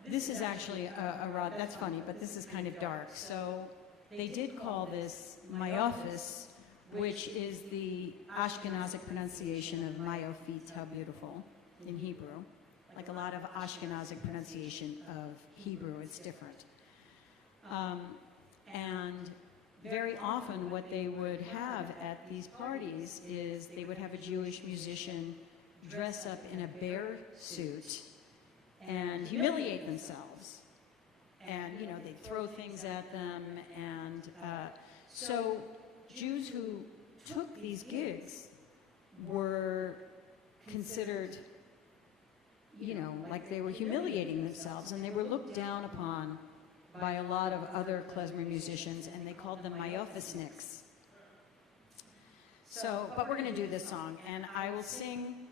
This is actually a rod, that's funny, but this is kind of dark. So they did call this Mayofis, which is the Ashkenazic pronunciation of Mayofit, how beautiful, in Hebrew. Like a lot of Ashkenazic pronunciation of Hebrew, it's different. And very often what they would have at these parties is they would have a Jewish musician dress up in a bear suit and humiliate themselves. And, you know, they'd throw things at them. And so Jews who took these gigs were considered, you know, like they were humiliating themselves, and they were looked down upon by a lot of other klezmer musicians, and they called them Mayofisniks. So, but we're going to do this song, and I will sing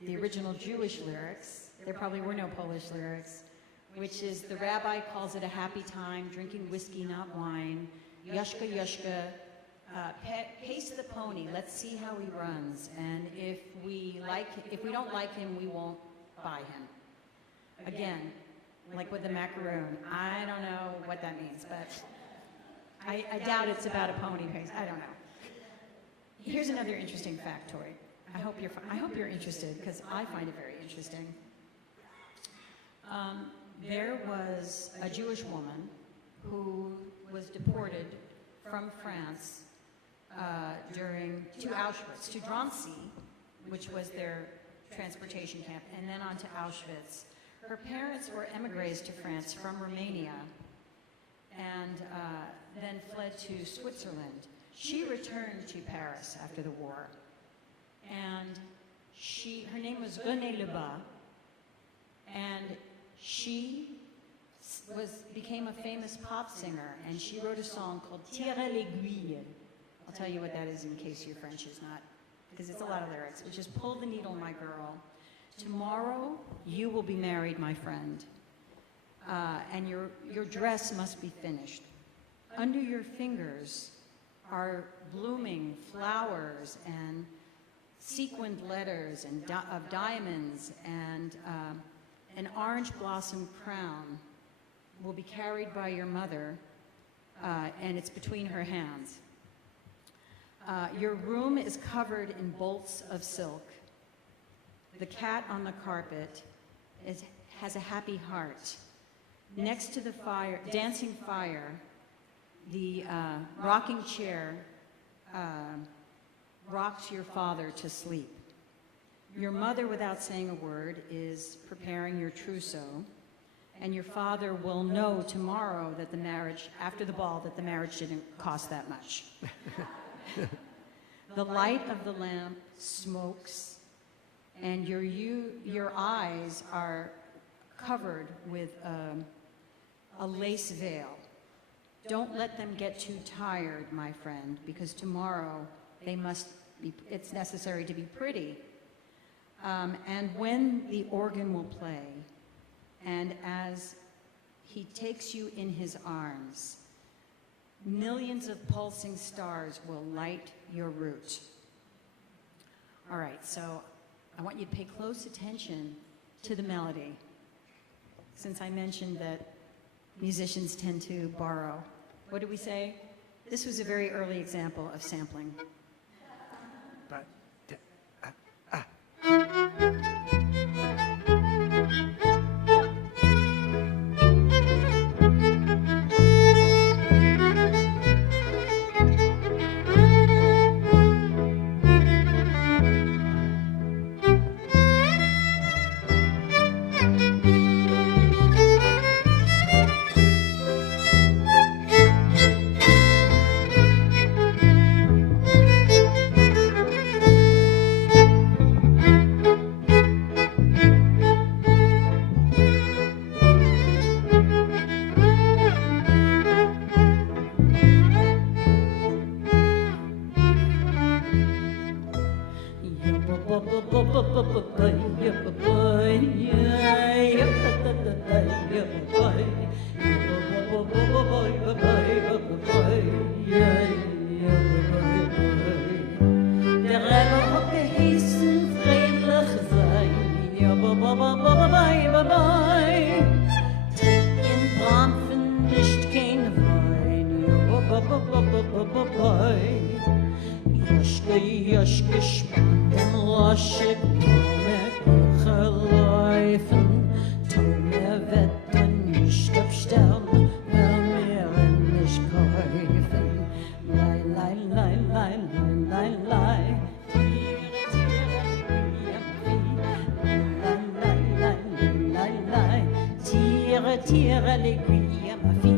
the original Jewish lyrics. There probably were no Polish lyrics, which is, the rabbi calls it a happy time, drinking whiskey, not wine. Yushka, yushka, pace the pony, let's see how he runs. And if we don't like him, we won't buy him. Again, like with the macaroon, I don't know what that means, but I doubt it's about a pony pace. I don't know. Here's another interesting factoid. I hope you're interested, because I find it very interesting. There was a Jewish woman who was deported from France to Auschwitz, to Drancy, which was their transportation camp, and then on to Auschwitz. Her parents were emigres to France from Romania, and then fled to Switzerland. She returned to Paris after the war, and her name was Renée Lebas, and she became a famous pop singer, and she wrote a song called Tire l'aiguille. I'll tell you what that is in case your French is not, because it's a lot of lyrics, which is, pull the needle, my girl. Tomorrow you will be married, my friend, and your dress must be finished. under your fingers are blooming flowers and sequined letters and of diamonds, and an orange blossom crown will be carried by your mother, and it's between her hands. Your room is covered in bolts of silk. The cat on the carpet has a happy heart. Next to the fire, dancing fire, the rocking chair rocks your father to sleep. Your mother, without saying a word, is preparing your trousseau, and your father will know tomorrow that the marriage, after the ball, that the marriage didn't cost that much. The light of the lamp smokes, and your eyes are covered with a lace veil. Don't let them get too tired, my friend, because tomorrow it's necessary to be pretty. And when the organ will play, and as he takes you in his arms, millions of pulsing stars will light your route. All right, so I want you to pay close attention to the melody, since I mentioned that musicians tend to borrow. What did we say? This was a very early example of sampling. But, tire l'aiguille à ma fille.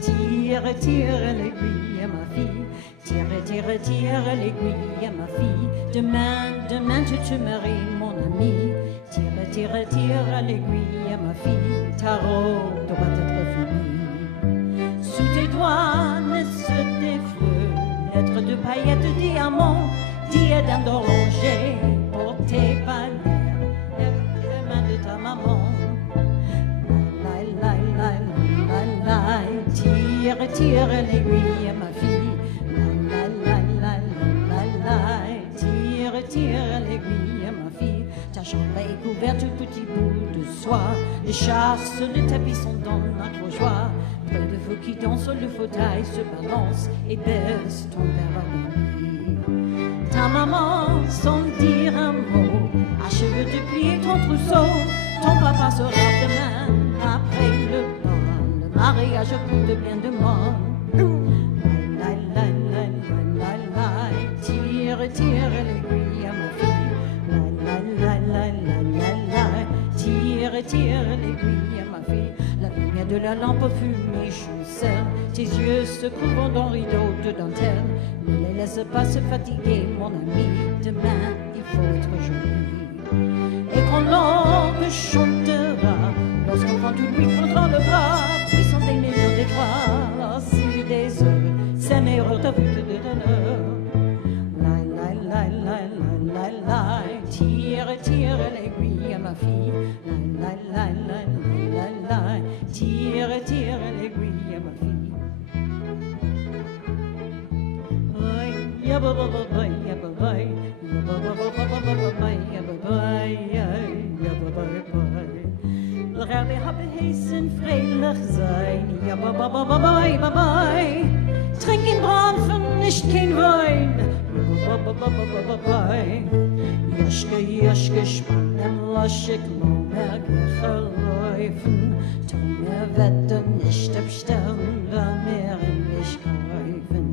Tire l'aiguille à ma fille. Tire l'aiguille à ma fille. Tire l'aiguille à ma fille. Demain tu te maries, mon ami. Tire l'aiguille à ma fille. Ta robe doit être finie. Sous tes doigts naissent des fleurs, lettres de paillettes, de diamants, diadèmes d'oranger pour tes valeurs, les mains de ta maman. Tire l'aiguille à ma fille. Tire l'aiguille à ma fille. Ta chambre est couverte de petits bouts de soie. Les chasses, les tapis sont dans notre joie. Près de vous qui dansent, le fauteuil se balance et baisse ton verre à l'ennui. Ta maman, sans dire un mot, achève de plier ton trousseau. Ton papa sera demain après le bal. Le mariage coûte bien de mort. Tire l'aiguille à ma fille. Tire l'aiguille à ma fille. La lumière de la lampe fumée chancelle. Tes yeux se couvrent d'un rideau de dentelle. Ne les laisse pas se fatiguer, mon ami. Demain, il faut être joli. Et quand l'orgue chantera lorsqu'on prend tout lui contre le bras. Puissant des millions d'étoiles, sur des œufs, c'est meilleur ta vue de donneur. Tire, tire l'aiguille à ma fille. Tire, tire l'aiguille à ma fille. Ya ba ba ba ba, ya ba ba, ya ba ba ba ba ba ba ba, ya ba ba, ya ba ba ba. Laat de happen heesen vredig zijn. Ja ba ba ba ba ba ba ba. Trink in Braven, nicht kein Wein. Ja ba ba ba ba ba ba ba. Jaschke, jaschke, spannen, lasche Klomer, geläufen. Tomer wetten nicht abstellen, weil mehr nicht greifen.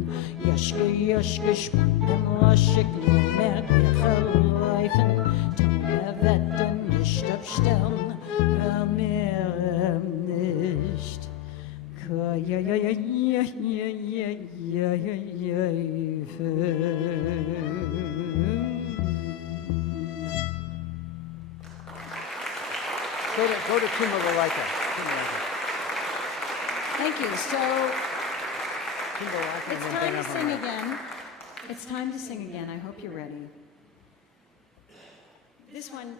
Jaschke, jaschke, spannen, lasche Klomer, geläufen. Tomer wetten nicht abstellen, weil mehr nicht Go to Timberlake. Thank you. So it's time to sing again. It's time to sing again. I hope you're ready. This one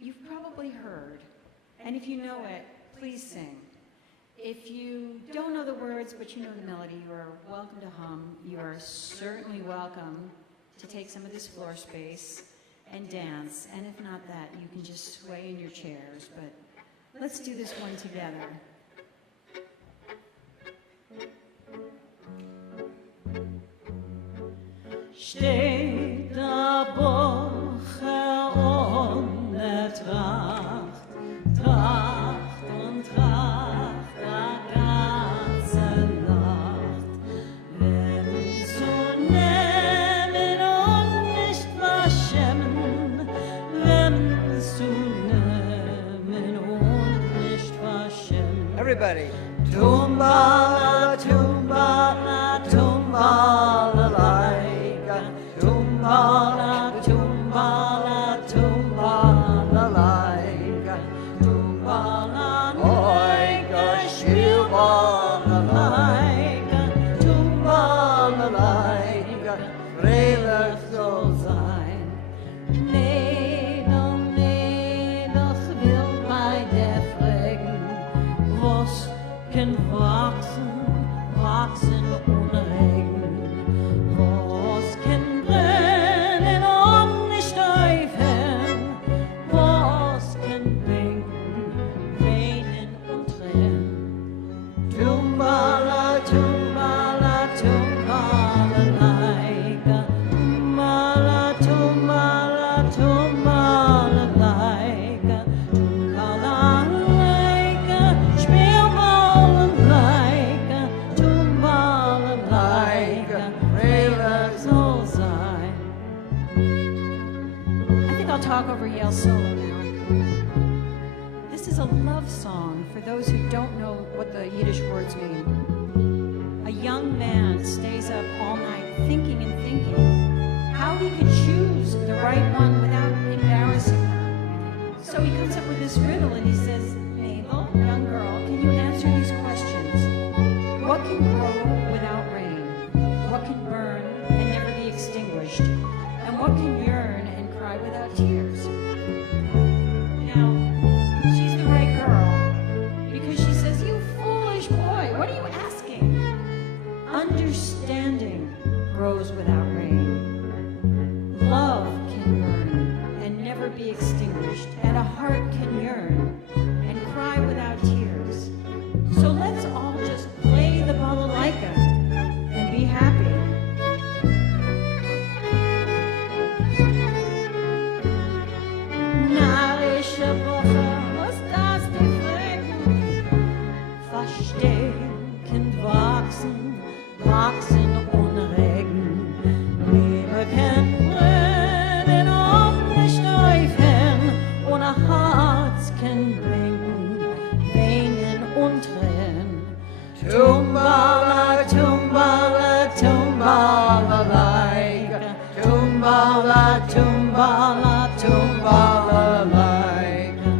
you've probably heard, and if you know it, please sing. If you don't know the words but you know the melody, you are welcome to hum. You are certainly welcome to take some of this floor space and dance, and if not that, you can just sway in your chairs, but let's do this one together. Steht der Bocher ohne Tracht, Tracht und Tracht der ganze Nacht. Wenn zu nehmen und nicht verschämen, wenn zu nehmen und nicht verschämen. Everybody. Tumbala, tumbala, tumbala, laika. Tumbala, tumbala, tumbala, laika. Tumbala, laika, spielbala, laika. Tumbala, laika, vredig zal zijn. Nee, dan wil mij de vragen, was kan wachsen ohne Regen, was kann brennen und nicht öffnen, was kann winken, weinen und tränen. Tumbala, tumbala, tumbala, laika, tumbala, tumbala, tumbala, laika, tumbala, laika, spiel mal laika, tumbala, laika, vredig zal zijn. I think I'll talk over Yale solo now. This is a love song for those who don't know what the Yiddish words mean. A young man stays up all night thinking and thinking how he could choose the right one without embarrassing her. So he comes up with this riddle and he says, Mabel, young girl, can you answer these questions? What can grow without rain? What can burn and never be extinguished? And what can yearn and cry without tears? Now, she's the right girl because she says, you foolish boy, what are you asking? Understanding grows without rain. Love can burn and never be extinguished, and a heart can yearn and cry without tears. So let's all just play the balalaika and be happy. Narische Woche, was das die Flecken? Versteckend wachsen, wachsen ohne Regen. Liebe kann brennen und nicht öffnen, ohne Herz kann blinken, weinen und tränen. Tumbala, tumbala, tumbala, laika. Tumbala, tumbala, tumbala, laika.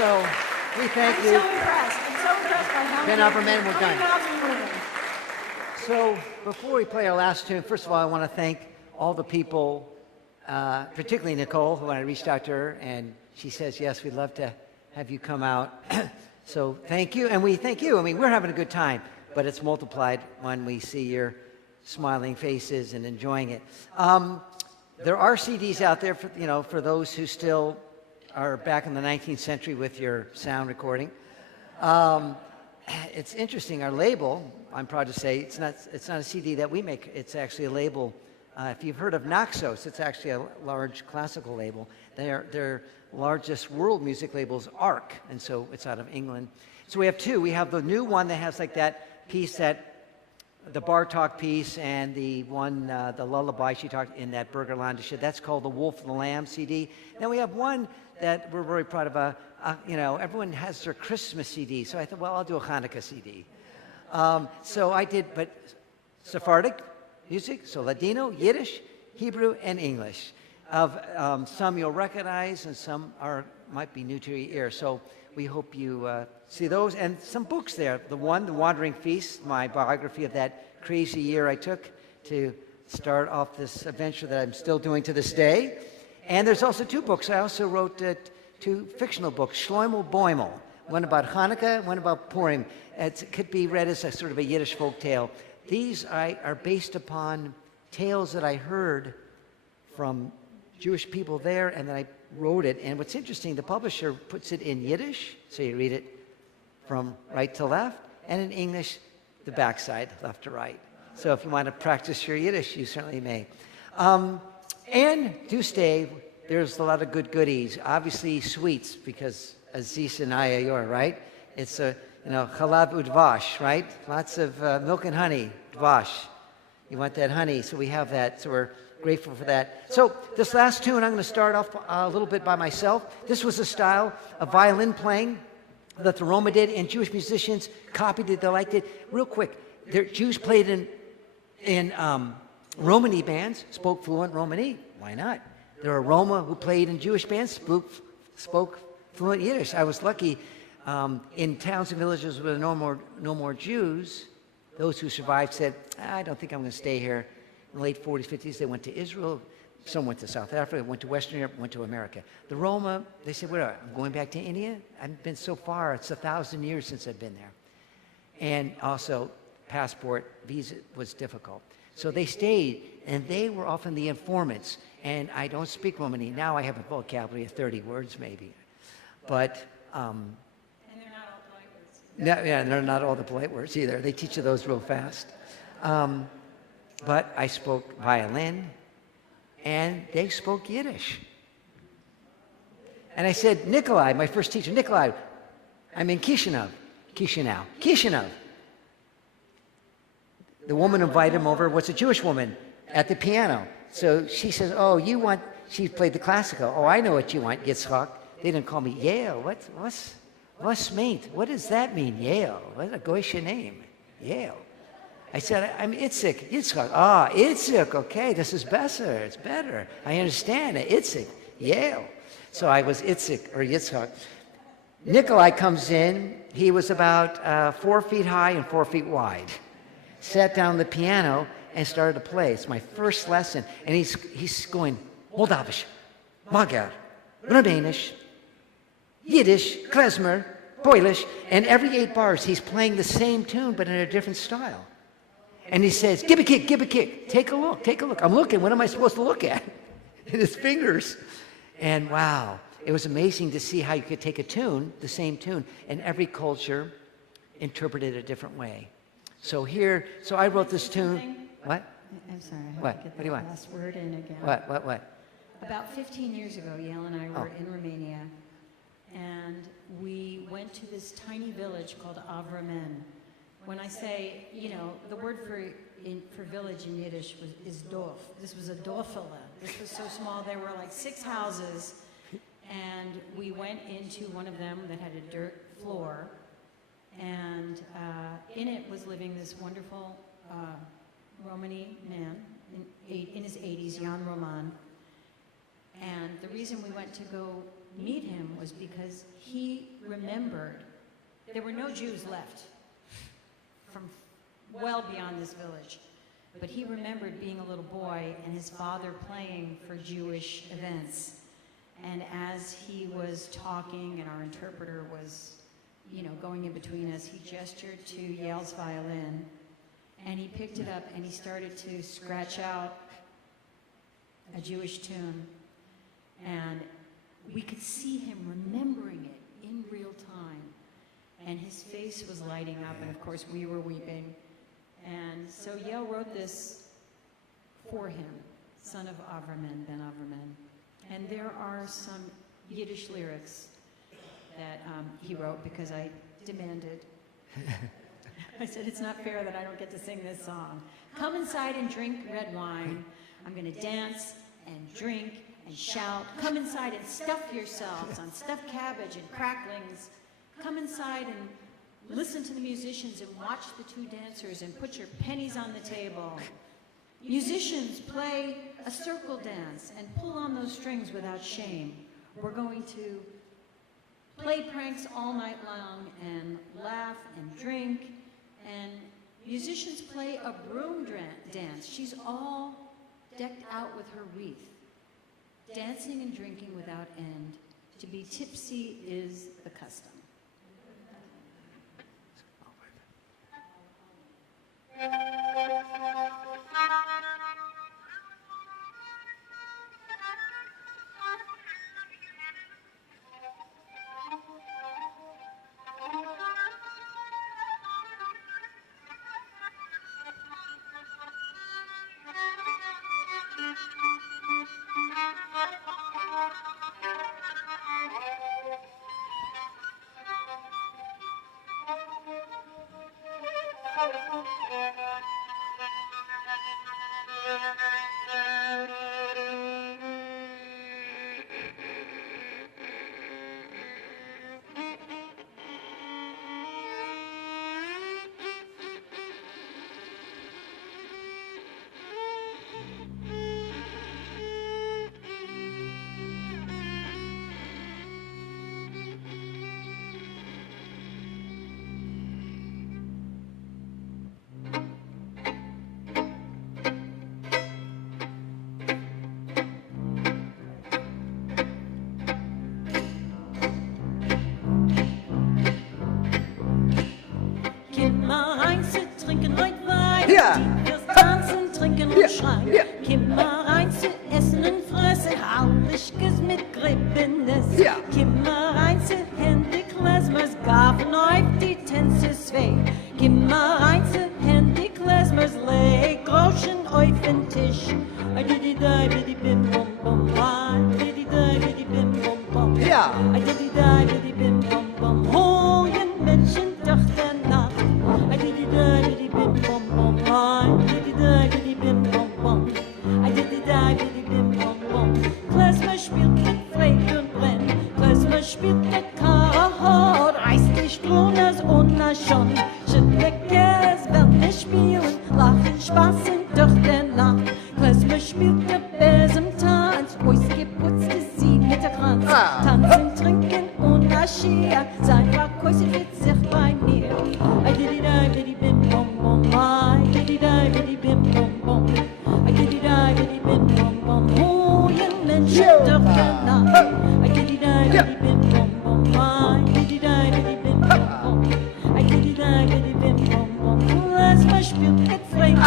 So we thank I'm you. so impressed. I'm so impressed by how 10 many- Opera Men, we're how many done. knobs we were in. So before we play our last tune, first of all, I want to thank all the people, particularly Nicole, who when I reached out to her, and she says, yes, we'd love to have you come out. So thank you, and we thank you. I mean, we're having a good time, but it's multiplied when we see your smiling faces and enjoying it. There are CDs out there for, for those who still are back in the 19th century with your sound recording. It's interesting. Our label, I'm proud to say, it's not a CD that we make. It's actually a label. If you've heard of Naxos, it's actually a large classical label. Their largest world music label is ARC, and so it's out of England. So we have two. We have the new one that has like that piece, the Bartok piece, and the one, the lullaby she talked in that Burgerlande shit. That's called the Wolf and the Lamb CD. Then we have one that we're very proud of. Everyone has their Christmas CD, so I thought, well, I'll do a Hanukkah CD. So I did, but Sephardic music, so Ladino, Yiddish, Hebrew, and English. Some you'll recognize, and some might be new to your ear. So we hope you see those, and some books there. The Wandering Feast, my biography of that crazy year I took to start off this adventure that I'm still doing to this day. And there's also two books. I also wrote two fictional books, Shloimel Boimel, one about Hanukkah, one about Purim. It could be read as a sort of a Yiddish folk tale. These are based upon tales that I heard from Jewish people there, and then I wrote it. And what's interesting, the publisher puts it in Yiddish, so you read it from right to left, and in English, the backside, left to right. So if you want to practice your Yiddish, you certainly may. And do stay. There's a lot of good goodies. Obviously, sweets, because Aziz and Ayayor, right? It's chalav udvash, right? Lots of milk and honey, dvash. You want that honey, so we have that. So we're grateful for that. So this last tune, I'm going to start off a little bit by myself. This was a style of violin playing that the Roma did, and Jewish musicians copied it. They liked it. Real quick, Jews played in Romani bands, spoke fluent Romani. Why not? There are Roma who played in Jewish bands, spoke fluent Yiddish. I was lucky in towns and villages where there were no more Jews. Those who survived said, I don't think I'm going to stay here. In the late 40s, 50s, they went to Israel. Some went to South Africa, went to Western Europe, went to America. The Roma, they said, I'm going back to India. I've been so far. It's 1,000 years since I've been there. And also, passport, visa was difficult. So they stayed, and they were often the informants. And I don't speak Romani. Now I have a vocabulary of 30 words, maybe. But... And they're not all polite words. yeah, they're not all the polite words either. They teach you those real fast. But I spoke violin, and they spoke Yiddish. And I said, Nikolai, my first teacher, Nikolai, I'm in Chisinau. The woman invited him over, was a Jewish woman, at the piano. So she says, she played the classical. Oh, I know what you want, Yitzchak. They didn't call me Yale. What's meant? What does that mean, Yale? What a goyish name, Yale. I said, I'm Itzik, Yitzchak. Itzik, okay, this is better, it's better. I understand it, Itzik, Yale. So I was Itzik, or Yitzchak. Nikolai comes in, he was about 4 feet high and 4 feet wide. Sat down the piano and started to play. It's my first lesson. And he's going, Moldavish, Magyar, Rabinish, Yiddish, Klezmer, Polish, and every 8 bars he's playing the same tune but in a different style. And he says, give a kick, take a look. I'm looking, what am I supposed to look at? In his fingers. And wow, it was amazing to see how you could take a tune, the same tune, and every culture interpreted it a different way. So I wrote this tune. What? I'm sorry. I What? have to get What do you the want? last word in again. What? About 15 years ago, Yale and I were in Romania, and we went to this tiny village called Avramen. When I say, the word for village in Yiddish is dorf. This was a dorfele. This was so small, there were like 6 houses, and we went into one of them that had a dirt floor, and in it was living this wonderful Romani man in his 80s, Jan Roman. And the reason we went to go meet him was because he remembered there were no Jews left from well beyond this village. But he remembered being a little boy and his father playing for Jewish events. And as he was talking and our interpreter was, going in between us, he gestured to Yale's violin and he picked it up and he started to scratch out a Jewish tune. And we could see him remembering it in real time. And his face was lighting up, and of course we were weeping. And so Yale wrote this for him, son of Avraham, Ben Avraham. And there are some Yiddish lyrics that he wrote because I demanded. I said, it's not fair that I don't get to sing this song. Come inside and drink red wine. I'm going to dance and drink and shout. Come inside and stuff yourselves on stuffed cabbage and cracklings. Come inside and listen to the musicians and watch the two dancers and put your pennies on the table. Musicians, play a circle dance and pull on those strings without shame. We're going to play pranks all night long and laugh and drink. And musicians play a broom dance. She's all decked out with her wreath. Dancing and drinking without end. To be tipsy is the custom. Ja. Kim mal rein zu essen und fressen, Hallischkes mit Grippenes. Ja. Kim mal rein zu Hände Klezmers, gaben auf die Tänze zwei. Kim mal rein zu Hände Klezmers, leg Groschen auf den Tisch. I did it, I did it, bim bum bum, I did it, I did it, bim bum bum. Ja. I did it, I did it, bim bum bum. Hohen Menschen durch der Nacht. I did it, I did it, bim bum bum, I did it, I did it, bim bum bum. I did it, I did it, bim bum bum. Klezmer spielt mit Fleck und Brenn. Klezmer spielt mit Karahot, reißt die Strunas und na schon. Schüttleckes werden wir spielen, lachen, spaßen durch der Nacht. Klezmer spielt der Besentanz, ausgeputzt ist sie mit der Kranz. Tanzen, trinken und Aschia, sein Verkäuser wird sich bei mir. I did it, I did it, bim bum bum, I did it, I did it, bim bum bum. I did it, I did it, bim bum bum, hohen Menschen durch der Nacht. I did it, I did it, bim bum bum, I did it, I did it, bim bum bum. I did it, I did it, bim bum bum. Klezmer spielt mit Flecken.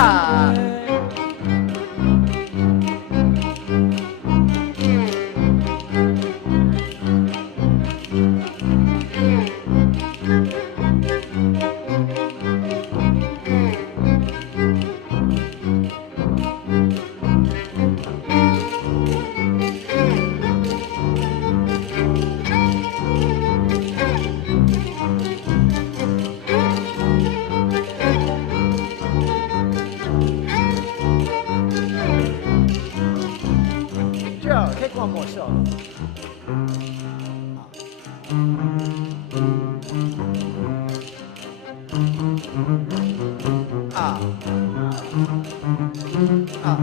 Joe, take one more solo. Ah. Ah.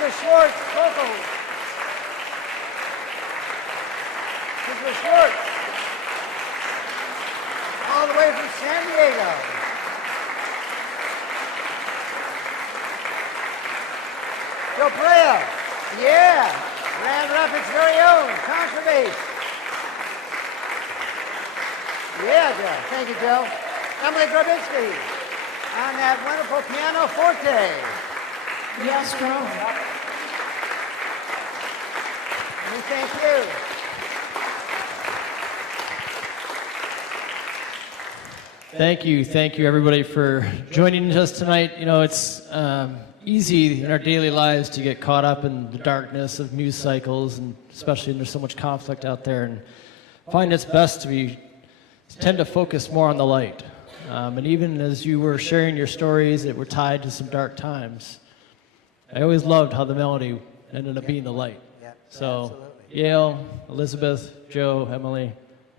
Elizabeth Schwartz, vocal. Elizabeth Schwartz. All the way from San Diego. Joe Perea. Yeah. Grand Rapids' very own contrabass. Yeah, Joe. Thank you, Joe. Emily Grabinski on that wonderful piano forte. Yes, Strom. And thank you. Thank you, everybody, for joining us tonight. You know, it's easy in our daily lives to get caught up in the darkness of news cycles, and especially when there's so much conflict out there, and find it's best to tend to focus more on the light. And even as you were sharing your stories that were tied to some dark times, I always loved how the melody ended up being the light. Yeah, So, absolutely. Yale, Elizabeth, Joe, Emily,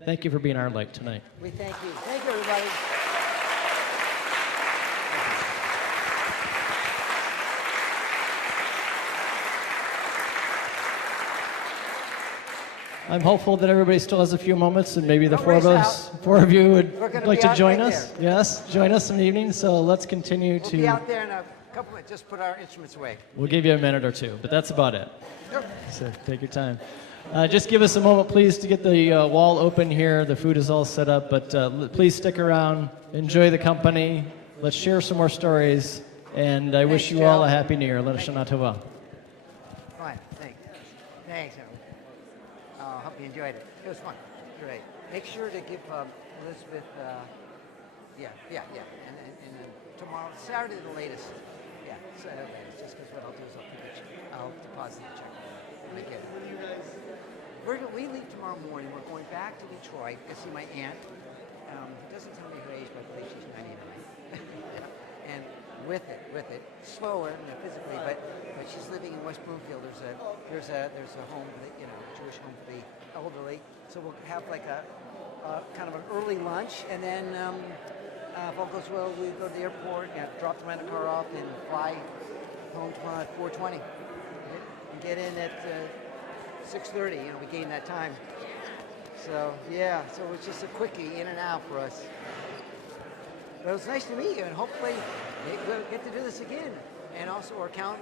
thank you for being our light tonight. We thank you. Thank you, everybody. I'm hopeful that everybody still has a few moments, and maybe the Don't four of race us, four of you would We're gonna like be to out join right us. Yes, join us in the evening. So let's continue We'll be to. out there in a couple minutes. Just put our instruments away. We'll give you a minute or two, but that's about it. Sure. So take your time. Just give us a moment, please, to get the wall open here. The food is all set up, but please stick around. Enjoy the company. Let's share some more stories. And I wish Thanks, you all Joe. a happy New Year. Lashana Tova. Fine. Thanks. Thanks, Emily. I hope you enjoyed it. It was fun. Great. Make sure to give Elizabeth, yeah. And then tomorrow, Saturday the latest. Yeah, Saturday the latest. Just because what I'll do is I'll deposit the check when I get it. We leave tomorrow morning. We're going back to Detroit to see my aunt. It doesn't tell me her age, but I believe she's 99. And with it, slower physically, but she's living in West Bloomfield. There's a home, a Jewish home for the elderly. So we'll have like a kind of an early lunch, and then if all goes well, we go to the airport, drop the rental car off, and fly home tomorrow at 4:20, and get in at 6:30. We gain that time. So yeah, so it's just a quickie in and out for us. But it was nice to meet you, and hopefully we'll get to do this again. And also,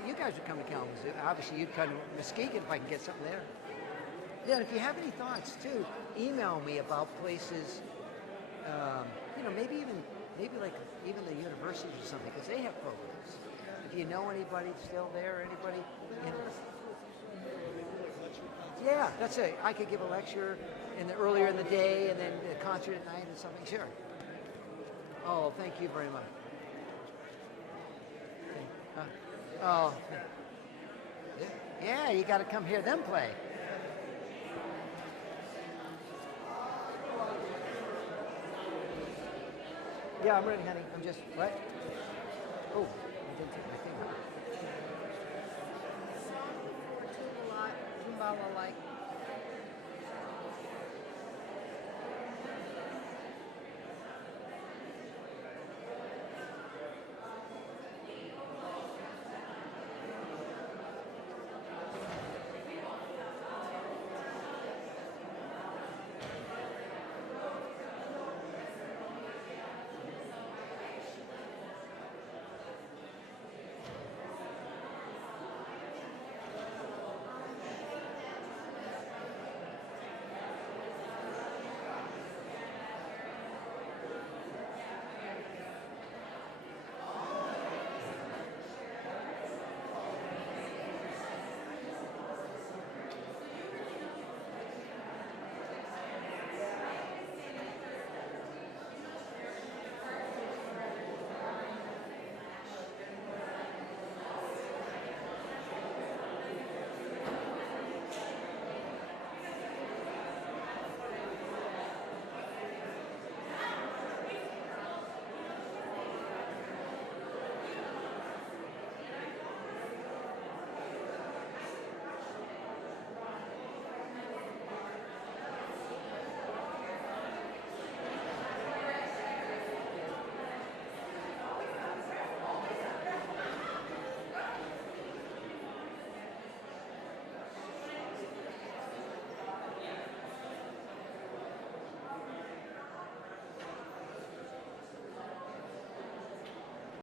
you guys would come to Kalamazoo. Obviously, you'd come to Muskegon if I can get something there. Yeah, and if you have any thoughts too, email me about places. Maybe even the universities or something, because they have programs. If you know anybody still there, anybody. Yeah, that's it. I could give a lecture earlier in the day, and then a concert at night, and something. Sure. Oh, thank you very much. Yeah, you got to come hear them play. Yeah, I'm ready, honey. I'm just, what? Oh, I didn't take my thing off. A lot, Zumbala like